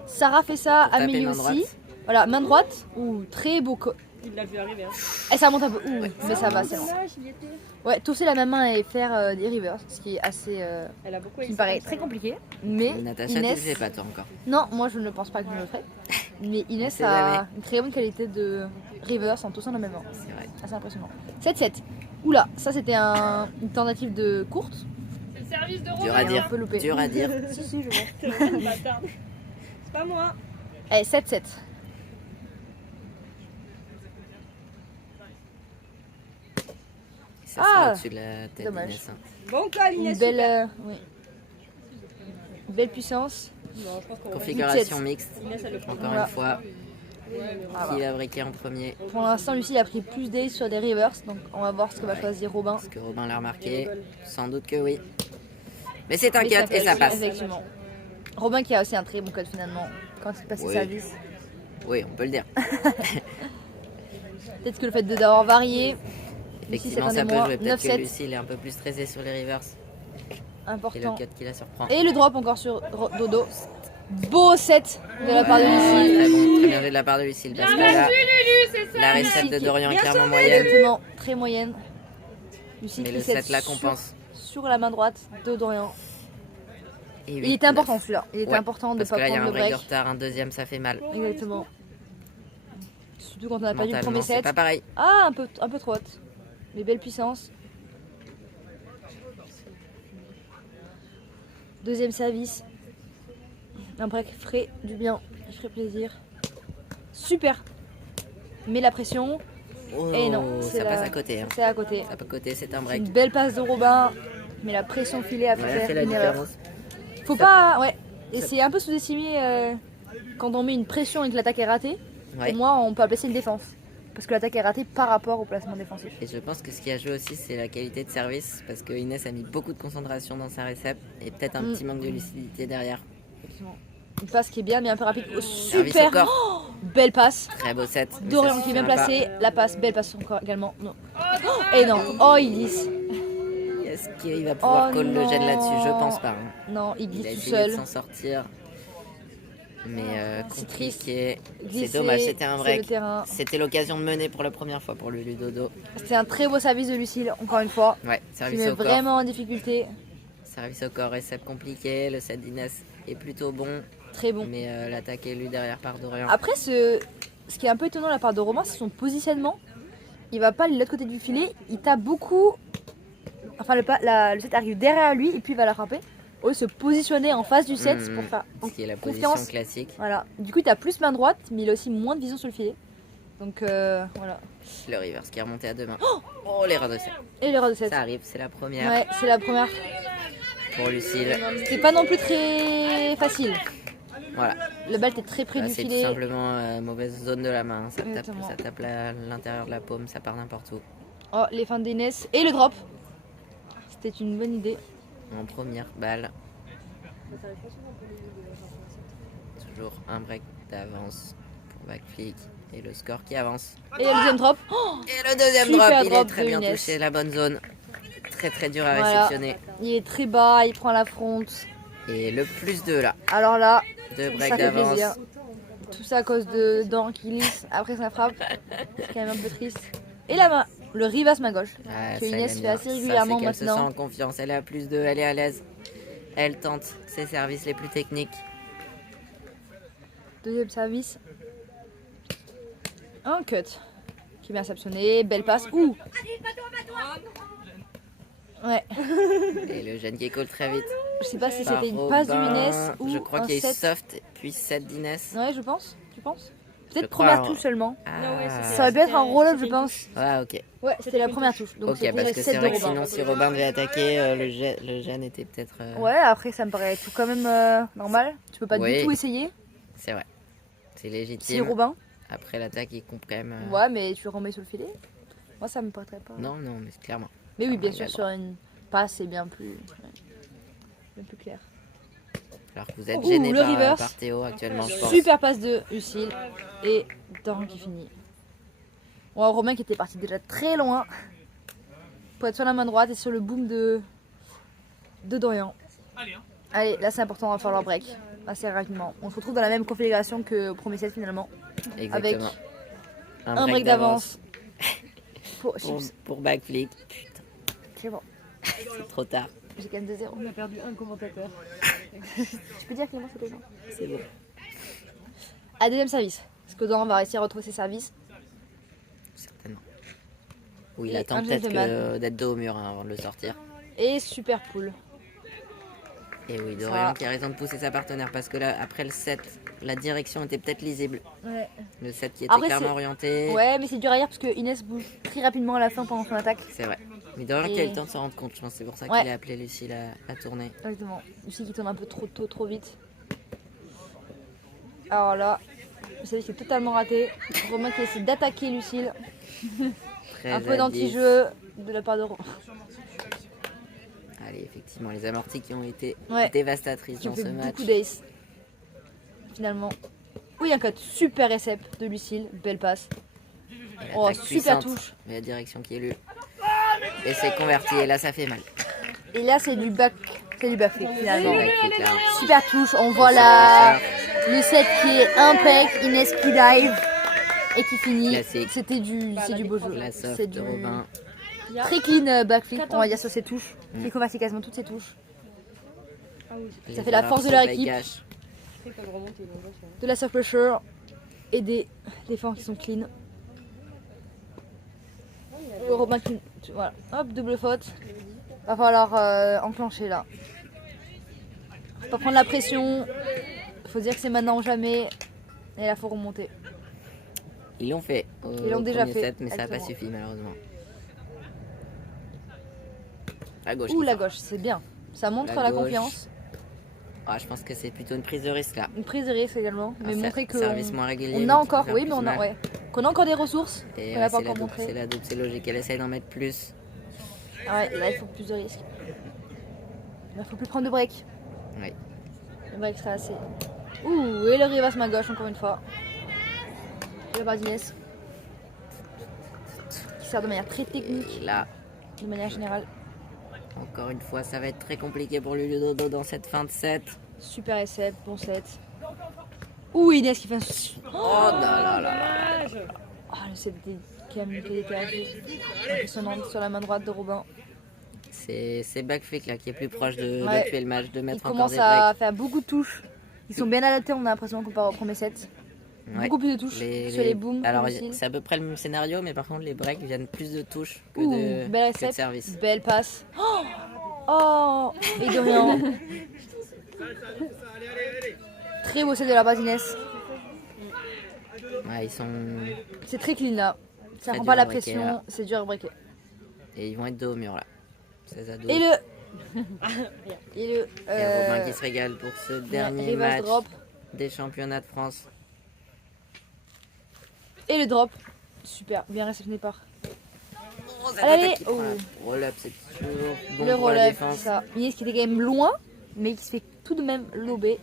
Sarah fait ça, Pour taper Amélie main aussi. droite. Voilà, main droite. Ouh, très beau. Il l'a vu arriver. Hein. Et ça monte un peu. Ouh, mais ça va, c'est long. j'y étais. Ouais, tosser la même main et faire des reverse, ce qui est assez. Elle a beaucoup Qui me paraît très compliqué. Mais Natacha, tu le Inès. fais pas toi encore. Non, moi je ne pense pas que je le ferai. Mais Inès sait a jamais. une très bonne qualité de reverse en tossant la même main. C'est vrai. Assez impressionnant. 7-7. Oula, ça c'était une tentative de courte. C'est le service de Dur Robin. à Un dire. peu loupé. Dur à dire. Si, si, je vois. C'est pas moi. Allez, 7-7. Ça Ah, sera au-dessus de la tête dommage. d'Inès. hein. Bon call, Une Inès. belle, oui. Belle puissance. Non, je pense qu'on Configuration 17. mixte. Inès, elle le prend. Encore Voilà. une fois. Voilà. Qui va briquer en premier? Pour l'instant, Lucie a pris plus d'aise sur des reverse. Donc on va voir ce que va choisir Robin. Est-ce que Robin l'a remarqué? Sans doute que oui. Mais c'est un Mais cut et ça passe. Effectivement. Robin qui a aussi un très bon code finalement quand il passe ses Oui. services. Oui, on peut le dire. Peut-être que le fait d'avoir varié, Lucie Effectivement, ça s'attendait peut moins. jouer. Peut-être que 9-7, Lucille est un peu plus stressée sur les reverse. Et le important. cut qui la surprend. Et le drop encore sur Dodo. Beau set de la part de Ouais, Lucie. très bon, très bien joué de la part de Lucille. Parce que là, c'est ça. la récepte de Lucie Dorian est Bien clairement sauvé, moyenne. Exactement, très moyenne. Lucie Mais qui le set set la compense. sur la main droite de Dorian. Et Il huit, était important neuf. celui-là. Il était Ouais, important de ne Parce pas que là, il y a prendre un le break de break. retard. Un deuxième, ça fait mal. Exactement. Surtout quand on n'a pas du Mentalement, premier c'est set. pas pareil. Ah, un peu trop haute. Mais belle puissance. Deuxième service. Un break frais du bien. Il ferait plaisir. Super. Mais la pression, Oh, et non. ça passe à côté. hein. C'est à côté. Ça passe à côté, c'est un C'est break. une belle passe de Robin. Mais la pression filée a Ouais, elle fait fait la une erreur. différence. Faut pas. Ouais. Et c'est un peu sous-estimé quand on met une pression et que l'attaque est ratée. Ouais. Pour moi, on peut appeler ça une défense. Parce que l'attaque est ratée par rapport au placement défensif. Et je pense que ce qui a joué aussi, c'est la qualité de service. Parce que Inès a mis beaucoup de concentration dans sa récepte. Et peut-être un petit manque de lucidité derrière. Effectivement. Une passe qui est bien, mais un peu rapide. Oh, Service super. au corps. Oh, belle passe. Très beau set. mais Dorian ça qui est bien suffira pas. placé. La passe, belle passe encore également. Non. Oh, et non. Oh, il glisse. Est-ce qu'il va pouvoir Oh call le gène non. là-dessus? Je pense pas. hein. Non, il Il a glisse tout essayé de seul. s'en sortir. Mais C'est compliqué. Glisser, C'est dommage, c'était un c'est break. le terrain. C'était l'occasion de mener pour la première fois pour le Ludodo. C'était un très beau service de Lucille, encore une fois. Ouais, Qui service met au corps. vraiment en difficulté. Service au corps, récepte compliqué. Le set d'Inès est plutôt bon. Très bon. Mais l'attaque est lue derrière par Dorian. Après, ce qui est un peu étonnant de la part de Romain, c'est son positionnement. il va pas aller de l'autre côté du filet, il tape beaucoup. Enfin, le set arrive derrière lui et puis il va la frapper. Au lieu de se positionner en face du set pour faire Ce qui est la position confiance. classique. Voilà. Du coup, il a plus main droite, mais il a aussi moins de vision sur le filet. Donc voilà. Le reverse qui est remonté à 2 mains. Oh, l'erreur de 7. Et l'erreur de 7. Ça arrive, c'est la première Ouais, c'est la première. pour Lucille. C'est pas non plus très facile. Voilà. Le balle était très près du C'est tout filet. simplement mauvaise zone de la main. Exactement. Ça tape l'intérieur de la paume, ça part n'importe où. Oh, les fins d'Inès. Et le drop. C'était une bonne idée. En première balle. Toujours un break d'avance pour backflip et le score qui avance. Et le deuxième drop. Oh, Et le deuxième super drop, il est drop très de bien Inès. touché, la bonne zone. Très dur à Voilà. réceptionner. il est très bas, il prend la fronte. Et le plus 2 là. Alors là, 2 ça breaks fait d'avance. plaisir. Tout ça à cause de dents qui glissent après sa frappe. C'est quand même un peu triste. Et la main, le reverse main gauche. Ah, Que ça, Inès elle aime fait assez bien. régulièrement Ça, c'est qu'elle se sent maintenant. en confiance, elle est à plus 2, elle est à l'aise. Elle tente ses services les plus techniques. Deuxième service. Un cut. Qui est bien réceptionné. Belle passe. Ouh. Ouais. Et le jeune qui colle très vite. Je sais pas si Par c'était une passe du Robin. Inès ou Je crois un qu'il y a eu set. soft, puis 7 d'Inès. Ouais, je pense. Tu penses? Je Peut-être crois, première hein. touche seulement. Ah, Ça aurait pu être un roll-up, je pense. ah, ok. Ouais, c'était la première touche. Donc Ok, c'était parce le que 7 c'est de vrai que Robin. sinon, si Robin devait attaquer, le jeune était peut-être. Ouais, après ça me paraît tout quand même normal. Tu peux pas Oui. du tout essayer. C'est vrai. C'est C'est légitime. Robin. Après l'attaque, il coupe quand même. Ouais, mais tu le remets sur le filet. Moi, ça me porterait pas. Non, mais c'est clairement. Mais oui, bien il a sûr, le sur une passe, c'est bien plus clair. Alors que vous êtes Ouh, gêné le par, reverse. par Théo actuellement, je pense. Super passe de Lucille et Dorian qui finit. Bon, Romain qui était parti déjà très loin pour être sur la main droite et sur le boom de Dorian. Allez, là c'est important, on va faire leur break assez rapidement. On se retrouve dans la même configuration que au premier set finalement. Exactement. Un break d'avance pour Pour, Chips. pour backflip. C'est bon, C'est trop tard. j'ai quand même 2-0. On a perdu un commentateur. Je peux dire qu'il c'était gens. C'est bon. À deuxième service. Est-ce que Dorian va réussir à retrouver ses services? Certainement. Ou il Et attend un peut-être gentleman. d'être dos au mur hein, avant de le sortir. Et super pool. Et oui, Ça. Dorian qui a raison de pousser sa partenaire parce que là, après le 7, la direction était peut-être lisible. Ouais. Le 7 qui était Après, clairement c'est- orienté. Ouais, mais c'est dur à dire parce que Inès bouge très rapidement à la fin pendant son attaque. C'est vrai. Mais Dorian qui a eu Et- le temps de s'en rendre compte, je pense. C'est pour ça Ouais. qu'il a appelé Lucille à tourner. Exactement. Lucie qui tourne un peu trop tôt, trop vite. Alors là, le service est totalement raté. Romain qui essaie d'attaquer Lucille. Très Un peu habile. d'anti-jeu de la part de Romain. Allez, effectivement, les amortis qui ont été Ouais. dévastatrices Qui ont dans fait ce match. beaucoup d'ace. Finalement. Oui, un cut super récep de Lucille. Belle passe. Et Oh, l'attaque super puissante, touche. mais la direction qui est lue. Et c'est converti, et là ça fait mal. Et là, c'est du back. C'est du backflip finalement. C'est backflip, là. Super touche. On voit le set qui est impec. Inès qui dive. Et qui finit. Classique. C'est du beau jeu. La soft C'est de Robin. très clean backflip, on va dire sur ses touches. Qui convertit quasiment toutes ses touches. Les fait la erreurs force de sur leur back équipe. gash. De la soft pressure et des défenses qui sont clean. Robin qui. Voilà. Hop, double faute. Va falloir enclencher là. Faut pas prendre la pression. Faut dire que c'est maintenant ou jamais. Et là, faut remonter. Ils l'ont fait au Ils l'ont déjà premier fait, set, mais ça n'a pas exactement. suffi malheureusement. La gauche. Ouh, qui la sort. gauche, c'est bien. Ça montre La la gauche. confiance. Ah, je pense que c'est plutôt une prise de risque là. Une prise de risque également. Mais montrer que. Service moins régulier. On mais a qui encore, peut faire oui, plus mais on a, mal. ouais. Qu'on a encore des ressources Et qu'on ouais, n'a pas c'est la encore double, montré. c'est la double, c'est logique. Elle essaye d'en mettre plus. Ah ouais, là il faut plus de risques. Il faut plus prendre de break. Oui. Le break sera assez. Ouh, et le reverse main gauche encore une fois. De la part d'Inès. Qui sert de manière très technique, Et là, de manière générale. encore une fois, ça va être très compliqué pour Lulu Dodo dans cette fin de set. Super essai, bon set. Ouh, Inès qui fait un. Oh là là là. Ah, le set était quand même qui était assez impressionnant sur la main droite de Robin. C'est Backflick là qui est plus proche de Ouais. tuer le match, de Il mettre encore commence des breaks. à faire beaucoup de touches. Ils sont bien adaptés, on a l'impression, comparé au premier set. Ouais. Beaucoup plus de touches sur les booms. Alors, Lucille. c'est à peu près le même scénario, mais par contre, les breaks viennent plus de touches que Ouh, de, belle que de récepte, service. belle passe. Oh, et de rien. Très beau set de la base Inès. Ouais, ils sont. C'est très clean là. Ça Très prend dur pas à la breaker, pression, là. c'est dur à breaker. Et ils vont être dos au mur là. 16 à 12. Et le. Et le. Et Robin qui se régale pour ce dernier reverse match drop. des championnats de France. Et le drop. Super, bien réceptionné par. Oh, cette Allez, attaque qui oh. prend la roll-up, c'est toujours bon Le pour la relève, défense. ça. Inès qui était quand même loin, mais qui se fait tout de même lober.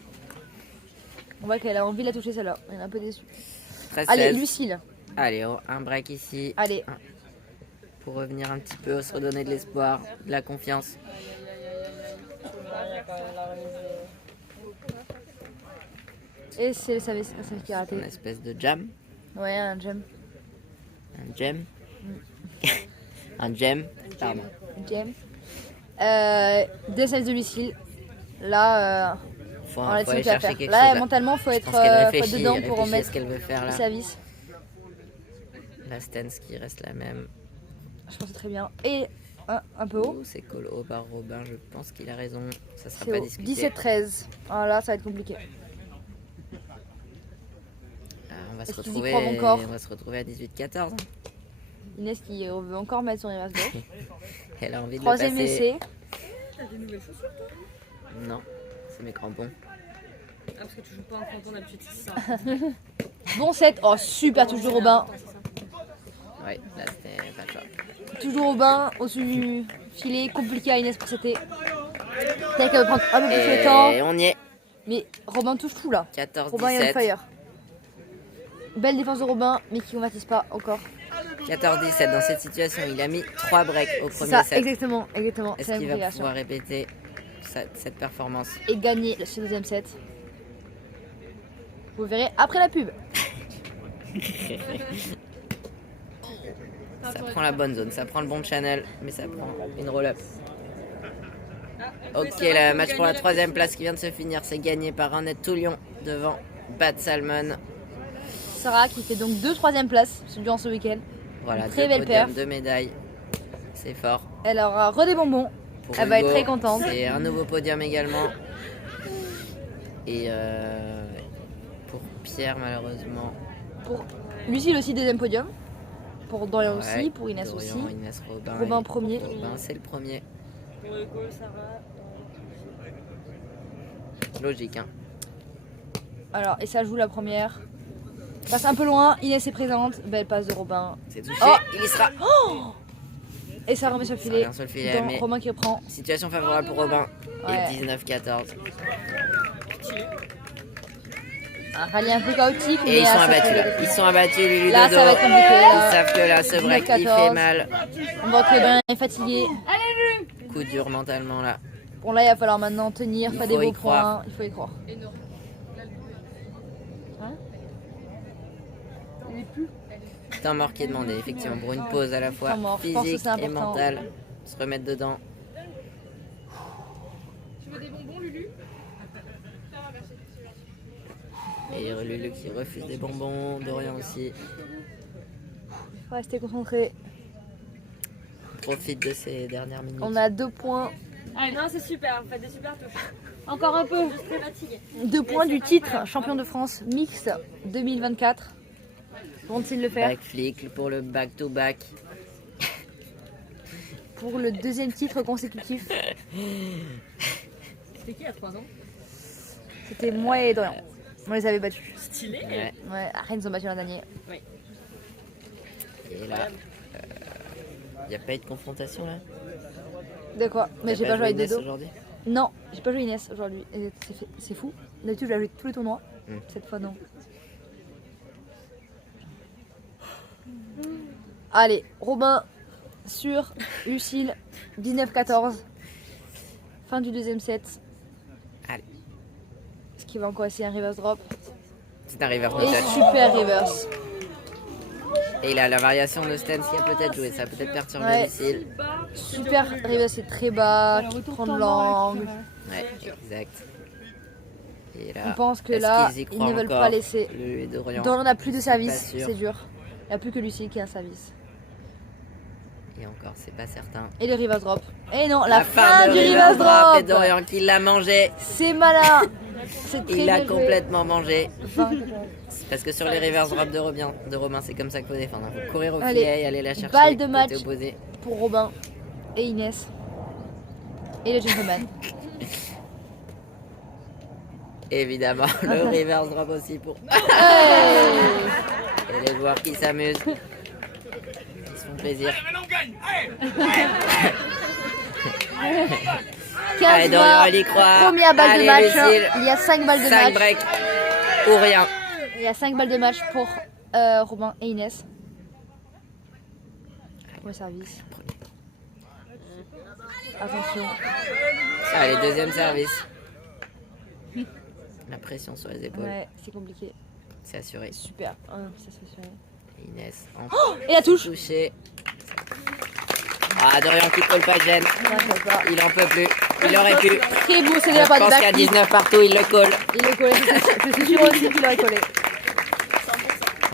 On voit qu'elle a envie de la toucher celle-là. Elle est un peu déçue. 13-16. Allez, Lucille. Allez, oh, un break ici. Allez. Pour revenir un petit peu, se redonner de l'espoir, de la confiance. Et c'est le service qui a raté. Une espèce de jam. Ouais, un jam. Un jam. Un jam. Pardon. Jam. Deux services de Lucille. Là, Faut, on a faut aller tout à chercher faire. quelque Là, chose. mentalement, faut Je être, pense qu'elle faut être réfléchit, dedans pour réfléchit à remettre ce qu'elle veut faire le là. service. La stance qui reste la même. Je pense que c'est très bien. Et un peu haut. Oh, c'est call au bar Robin, je pense qu'il a raison. Ça sera C'est pas haut. discuté. 17-13. Ah, là, ça va être compliqué. On va se Est-ce qu'il y retrouver. croit encore On va se retrouver à 18-14. Inès qui veut encore mettre son reverse gauche. Elle a envie de Troisième le passer. essai. Non, c'est mes crampons. Ah, parce que tu joues pas en crampon d'habitude, c'est ça. Bon set. Oh, super touche de Robin. Ouais, là c'était pas le choix. Toujours Robin au-dessus du filet. Compliqué à Inès pour cet essai. Peut-être qu'elle va prendre un peu plus de temps. Et on y est. Mais Robin touche tout là. 14-17. Robin est on fire. Belle défense de Robin, mais qui ne convertisse pas encore. 14-17 dans cette situation, il a mis 3 breaks au C'est premier ça, set. exactement. C'est Est-ce la qu'il va progression. pouvoir répéter cette performance? Et gagner ce deuxième set. Vous verrez après la pub. Ça prend la bonne zone, ça prend le bon channel, mais ça prend une roll-up. Ok, le match pour la troisième place qui vient de se finir, c'est gagné par Annette Toulion devant Bad Salmon. Sarah qui fait donc 2 troisième places durant ce week-end. Voilà, Une très 2 belle podiums, perf. 2 médailles. C'est fort. Elle aura re des bonbons. Pour Elle va Hugo, être très contente. C'est un nouveau podium également. Et pour Pierre, malheureusement. Pour Lucille aussi, deuxième podium. Pour Dorian Ouais, aussi, pour Inès Dorian, aussi. Inès, Robin, Robin et- premier. Robin, c'est le premier. Pour Hugo, Sarah. Logique, hein. Alors, et ça joue la première. Passe un peu loin, Inès est présente. Belle passe de Robin. C'est touché, Oh il y sera. Et ça remet sur le Ça filet. revient sur le filet, Donc, mais- Robin qui reprend. Situation favorable pour Robin. Ouais. Et 19-14. Un rallye un peu chaotique. Et mais ils sont assez abattus là. fluide. Ils sont abattus, Lulu Là, Dodo. ça va être compliqué. Ils Là. savent que là, ce break, il 19-14. fait mal. On voit que Robin est fatigué. Coup dur mentalement là. Bon, là, il va falloir maintenant tenir, Il pas des faut y beaux croire. points. Il faut y croire. Temps mort qui est demandé, effectivement, pour une pause à la fois Temps mort, je pense que physique c'est et important. mentale. Se remettre dedans. Tu veux des bonbons, Lulu? Et Lulu qui refuse des bonbons, Dorian aussi. Faut rester concentré. Profite de ces dernières minutes. On a 2 points. Non, c'est super, vous faites des super touches. Encore un peu. Je suis très fatiguée. 2 points du titre champion de France mixte 2024. Vont-ils le faire Backflick pour le back-to-back. pour le deuxième titre consécutif? C'était qui à 3 ans? C'était moi et Dorian. On les avait battus. Stylé. Ouais. Ouais, après ils nous ont battus l'an dernier. Et là, il n'y a pas eu de confrontation là. De quoi? Mais j'ai T'as pas joué avec Inès Dodo. aujourd'hui. Non, j'ai pas joué Inès aujourd'hui. Et c'est fou. D'habitude, je l'ai joué tous les tournois. Mm. Cette fois, non. Allez, Robin sur Lucille, 19-14. Fin du deuxième set. Allez. Ce qui va encore essayer un reverse drop. C'est un reverse Et no touch. super reverse. Et là, la variation de stance qui a peut-être joué, ça a peut-être perturbé Ouais. Lucille. Super reverse, c'est très bas, qui prend de l'angle. Ouais, exact. Et là, On pense que est-ce là, qu'ils y ils croient ne veulent encore, pas laisser. Lui et Dorian. Dorian n'a plus de service, pas sûr. c'est dur. Il n'y a plus que Lucille qui a un service. Et encore, c'est pas certain. Et le reverse drop. Et non, la fin de du reverse reverse drop. Et Dorian qui l'a mangé. C'est malin. C'est très Il l'a bien joué. complètement mangé. 20. Parce que sur les reverse drops de Romain, c'est comme ça qu'il faut défendre. Il faut courir au Allez, filet et aller la chercher. balle de côté match. opposé. Pour Robin et Inès. Et le gentleman. Évidemment, le reverse drop aussi pour. Hey. Et les joueurs qui s'amusent. Ils se font plaisir. 15 Allez, Dorian, mois, elle y croit. première balle Allez, de match. Lucille. Il y a 5 balles de 5 match. breaks ou rien. Il y a 5 balles de match pour Robin et Inès. Au service. Attention. Allez, deuxième service. La pression sur les épaules. Ouais, c'est compliqué. C'est assuré. Super. Oh, ça se fait. Inès Et la touche. touché. Ah, Dorian qui colle pas de gêne. Il en peut plus. Il aurait pu. Très beau, c'est de Je la part de pense qu'à backflip. 19 partout, il le colle. Il le collait. Je suis sûre aussi qu'il l'aurait collé.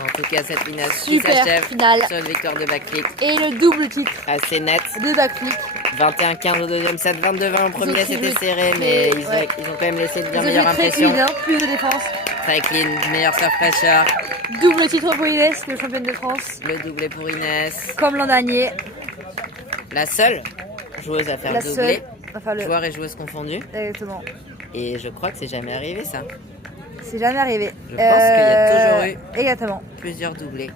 En tout cas, cette finale qui Super s'achève finale. sur une victoire de backflip Et le double titre assez net. de backflip. 21-15 au deuxième set, 22-20 au premier, Ils ont c'était joué serré, mais très- ouais. ils ont quand même laissé de bien Ils ont meilleures joué très impressions. clean, hein, plus de défense. Très clean, meilleur surf pressure. Double titre pour Inès, le championne de France. Le doublé pour Inès. Comme l'an dernier. La seule joueuse à faire La le doublé. seule. Enfin, le. Joueurs et joueuses confondus. Exactement. Et je crois que c'est jamais arrivé ça. C'est jamais arrivé. Je pense qu'il y a toujours Exactement. Plusieurs doublés.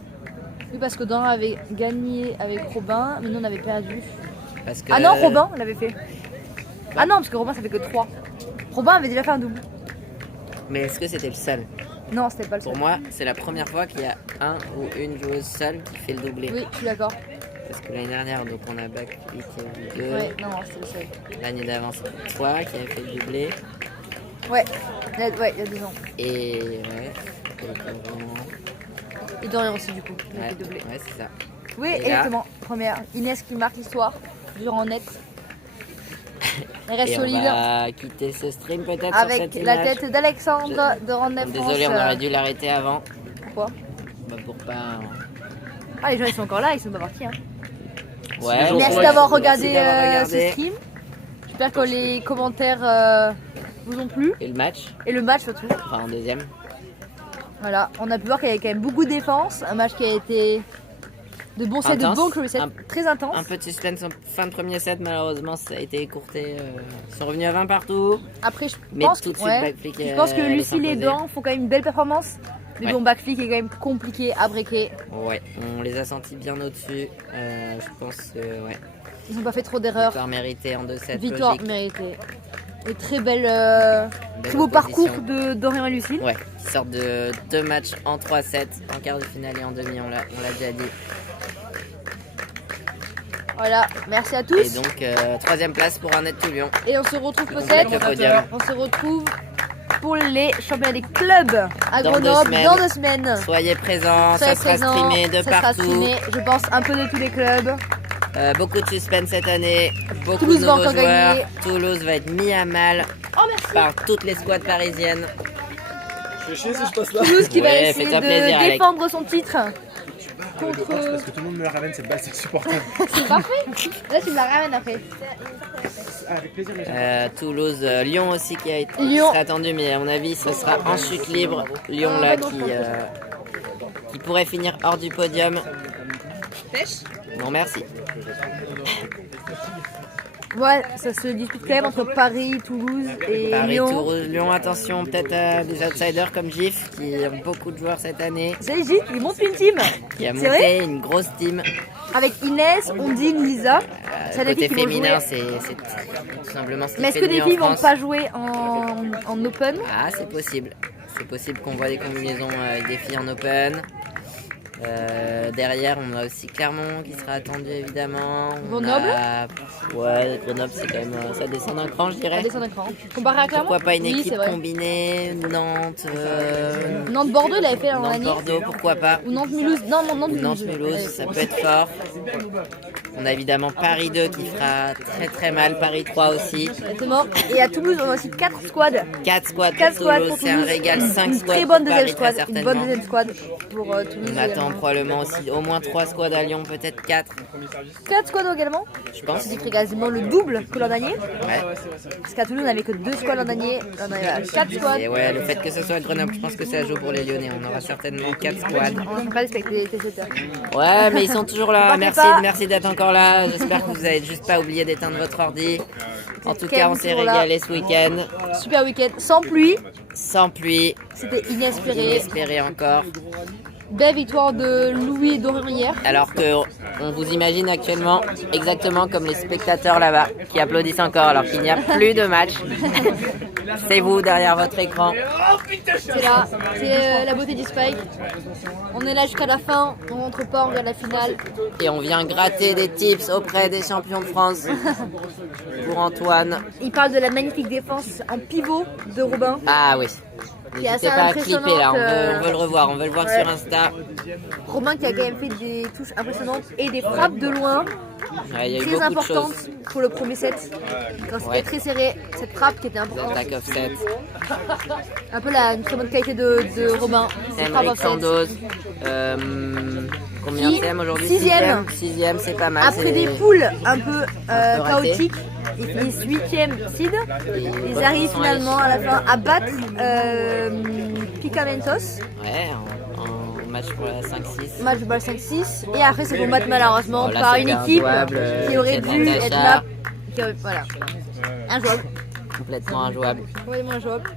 Oui, parce que Dorian avait gagné avec Robin, mais nous on avait perdu. Parce que... Ah non, Robin l'avait fait. Ah non, parce que Robin ça fait que 3. Robin avait déjà fait un double. Mais est-ce que c'était le seul? Non, c'était pas le seul. Pour moi, c'est la première fois qu'il y a un ou une joueuse seule qui fait le doublé. Oui, je suis d'accord. Parce que l'année dernière, donc on a backflip 2. Ouais, non, c'était le seul. L'année d'avant, c'était toi qui avais fait le doublé. Ouais, il y a 2 ans. Et ouais, donc, vraiment... Et Dorian aussi, du coup. Il a Ouais, fait doublé. ouais, c'est ça. Oui, Et là- exactement. Première. Inès qui marque l'histoire. Durant net. Elle reste Et on solide. va quitter ce stream peut-être sur Avec cette la image. tête d'Alexandre de Randonnée France. Désolé, on aurait dû l'arrêter avant. Pourquoi Bah, pour pas... Ah, les gens ils sont encore là, ils sont pas partis. Hein. Ouais, Merci ouais, d'avoir merci regardé d'avoir ce regardé. stream. J'espère que les commentaires vous ont plu. Et le match, Et le match surtout. enfin en deuxième. Voilà, on a pu voir qu'il y avait quand même beaucoup de défense. Un match qui a été de bons sets, de Intense. bons curry sets, très intense. Un peu de suspense en fin de premier set, malheureusement ça a été écourté. Ils sont revenus à 20 partout. Après, je Mais pense, tout de suite, ouais, backflip, je pense que allait Lucille et s'imposer. Dorian font quand même une belle performance. Mais Ouais. bon, backflip est quand même compliqué à breaker. Ouais, on les a sentis bien au-dessus. Je pense que ouais, Ils n'ont pas fait trop d'erreurs. victoire méritée en 2-7. Victoire logique. méritée. Et très belle, Belle très beau opposition. parcours de Dorian et Lucille. Ouais, qui sortent de 2 matchs en 3-7, en quart de finale et en demi, on l'a déjà dit. Voilà, merci à tous. Et donc, 3ème place pour Arnett Toulion. Et on se retrouve Avec le peut-être. podium. On se retrouve pour les championnats des clubs à Dans 2 Grenoble semaines. dans 2 semaines. Soyez présents, Soyez ça sera présents, streamé de ça sera partout. streamé, je pense, un peu de tous les clubs. Beaucoup de suspense cette année, beaucoup Toulouse de va nouveaux encore joueurs. gagner. Toulouse va être mis à mal Oh, merci. par toutes les squads parisiennes. Je fais chier si je passe là. Toulouse qui va Ouais, essayer fais-toi de plaisir, Alec. défendre son titre Contre... contre. Parce que tout le monde me la ramène cette balle, c'est insupportable. C'est parfait. Là, tu me la ramènes après. Ah, avec plaisir, mais Toulouse, Lyon aussi qui a été Lyon. sera attendu, mais à mon avis ce sera en chute libre. Lyon là qui pourrait finir hors du podium. Non merci. Ouais, ça se dispute quand même entre Paris, Toulouse et Paris, Lyon. Toulouse, Lyon, attention peut-être à des outsiders comme GIF qui ont beaucoup de joueurs cette année, C'est Gilles, il monte une team qui a C'est vrai monté une grosse team. avec Inès, Ondine, Lisa. C'est des Côté filles qui vont féminin, jouer. c'est tout simplement ce qui Mais est-ce fait que de des mieux filles en vont France. pas jouer en open? Ah, c'est possible. C'est possible qu'on voit des combinaisons avec des filles en open. Derrière, on a aussi Clermont qui sera attendu évidemment. Grenoble Ouais, Grenoble, c'est quand même. Ça descend d'un cran, je Ça dirais. descend d'un cran. Comparé à Clermont? Pourquoi pas une Oui, équipe c'est vrai. combinée Nantes, Nantes-Bordeaux, il avait fait l'an dernier. Nantes-Bordeaux, pourquoi pas. Ou Nantes-Mulhouse. Non, Ou Nantes-Mulhouse. Nantes-Mulhouse, Ouais. ça peut être fort. On a évidemment Paris 2 qui fera très très mal, Paris 3 aussi. Exactement. Et à Toulouse, on a aussi 4 squads. 4 squads 4 pour squads Toulouse, pour c'est un Toulouse. régal, 5 Une squads très pour bonne deuxième Paris, squad. très Une bonne certainement. deuxième squad pour Toulouse. On attend probablement aussi au moins 3 squads à Lyon, peut-être 4. 4 squads également. Je pense. C'est fait quasiment le double que l'an dernier. Ouais. Parce qu'à Toulouse, on n'avait que 2 squads l'an dernier. Là, on a 4 squads. Et ouais, le fait que ce soit à Grenoble, je pense que ça joue pour les Lyonnais. On aura certainement 4 squads. On n'a pas respecté les téléspectateurs. Ouais, mais ils sont toujours là. Partez Merci, pas. merci d'être encore là. J'espère que vous avez juste pas oublié d'éteindre votre ordi. En tout cas, on s'est toujours là. régalé ce week-end. Super week-end. Sans pluie. Sans pluie, C'était inespéré. inespéré encore. Belle victoire de Louis et Dorian hier. Alors que on vous imagine actuellement exactement comme les spectateurs là-bas qui applaudissent encore alors qu'il n'y a plus de match. C'est vous derrière votre écran. C'est là. C'est la beauté du Spike. On est là jusqu'à la fin. On rentre pas, on regarde la finale. Et on vient gratter des tips auprès des champions de France pour Antoine. Il parle de la magnifique défense en pivot de Robin. Ah oui. Qui est assez N'hésitez pas à clipper là, impressionnante, on veut le revoir, on veut le voir sur Insta. Robin qui a quand même fait des touches impressionnantes et des frappes de loin. Ouais, il y a eu Très beaucoup de importantes choses. pour le premier set. Quand c'était Ouais. très serré, cette frappe qui était importante. Attack offset. Un peu une très bonne qualité de Robin. Cette frappe Emric offset. Sandoz. Combien Qui- c'est aujourd'hui? sixième. Sixième, c'est pas mal. Après c'est- des poules un peu raté. chaotiques, ils finissent 8e seed. Ils arrivent finalement à la fin à battre Picamentos. Ouais, en match pour la 5-6. Match de balle 5-6. Et après, c'est pour battre malheureusement Oh, là, par c'était une équipe injouable, qui aurait Kate dû Natasha. être là. Voilà. Injouable. Complètement injouable. Complètement injouable.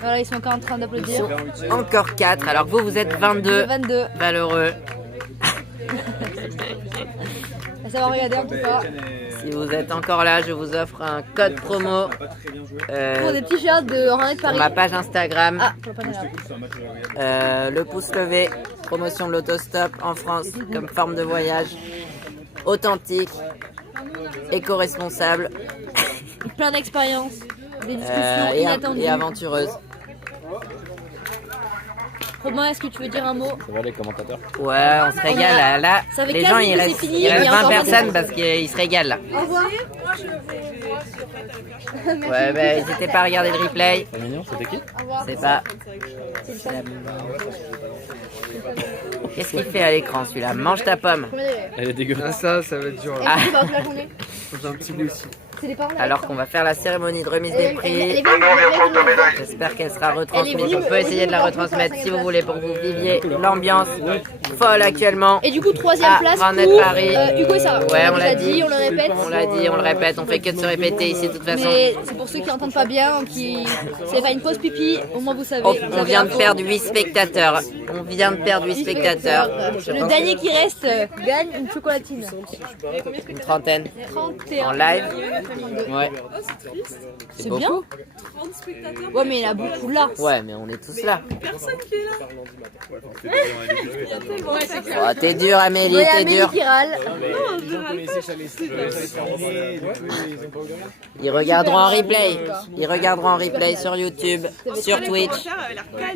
Voilà, ils sont encore en train d'applaudir. Encore 4, alors que vous êtes 22. 22. Malheureux. Ça va regarder en tout cas. Si vous êtes encore là, je vous offre un code promo Pour des t-shirts de Rennes de sur Paris. ma page Instagram. Ah, pour le panel là. Le pouce levé, promotion de l'autostop en France comme forme de voyage. Authentique, éco-responsable Plein d'expériences, des discussions inattendues. et aventureuse. Romain, est-ce que tu veux dire un mot? Ça va les commentateurs? Ouais, on se régale là. Ça fait Les 15 gens, minutes il que reste, c'est fini, il reste il y a 20 encore personnes des- parce qu'ils se régalent là. Au revoir. Ouais, bah, n'hésitez pas à regarder le replay. C'est mignon, c'était qui? C'est pas. Qu'est-ce qu'il fait à l'écran celui-là? Mange ta pomme. Elle est dégueulasse. Ça va être dur. Et tu vas toute la journée. J'ai un petit bout aussi. C'est les parents. Alors qu'on va faire la cérémonie de remise des Elle est prix. venue. J'espère qu'elle sera Elle retransmise. est Je venue, peux essayer de la elle est venue retransmettre pour si vous la voulez pour que vous viviez l'ambiance folle actuellement. Et du coup, troisième Ah, place Rennes pour Paris. Hugo et Sarah. Ouais, on l'a l'a dit. on le répète. On l'a dit, on le répète, on fait que de se répéter ici de toute façon. Mais c'est pour ceux qui n'entendent pas bien, qui c'est pas une pause pipi, au moins vous savez. Oh, vous on avez vient de l'info. perdre 8 spectateurs. On vient de perdre 8 spectateurs. Le dernier qui reste gagne une chocolatine. Une trentaine 31. en live. Ouais. C'est beaucoup. bien. Ouais, mais il y en a beaucoup là. Ouais, mais on est tous là. Oh, t'es dur, Amélie, Ouais, t'es Amélie dur. qui râle. Ils regarderont en replay. Ils regarderont en replay sur YouTube, sur Twitch,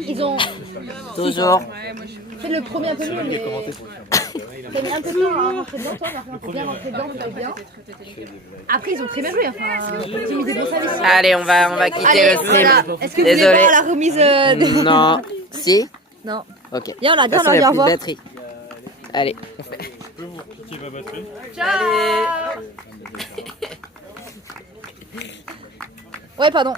Ils ont toujours. fait le premier un peu mieux, mais t'as mis un peu de temps à rentrer dedans, toi, Martin, t'es bien rentré dedans, t'es bien. Après, ils ont très bien joué, enfin, ils ont mis des bons services. Allez, on va quitter Allez, le stream. voilà. Est-ce que vous voulez Désolé. voir la remise de... Non. Si? Non. Ok. Viens, on la De toute donne, façon, on il la dit n'y a au plus de revoir. batterie. Allez. Ouais, pardon.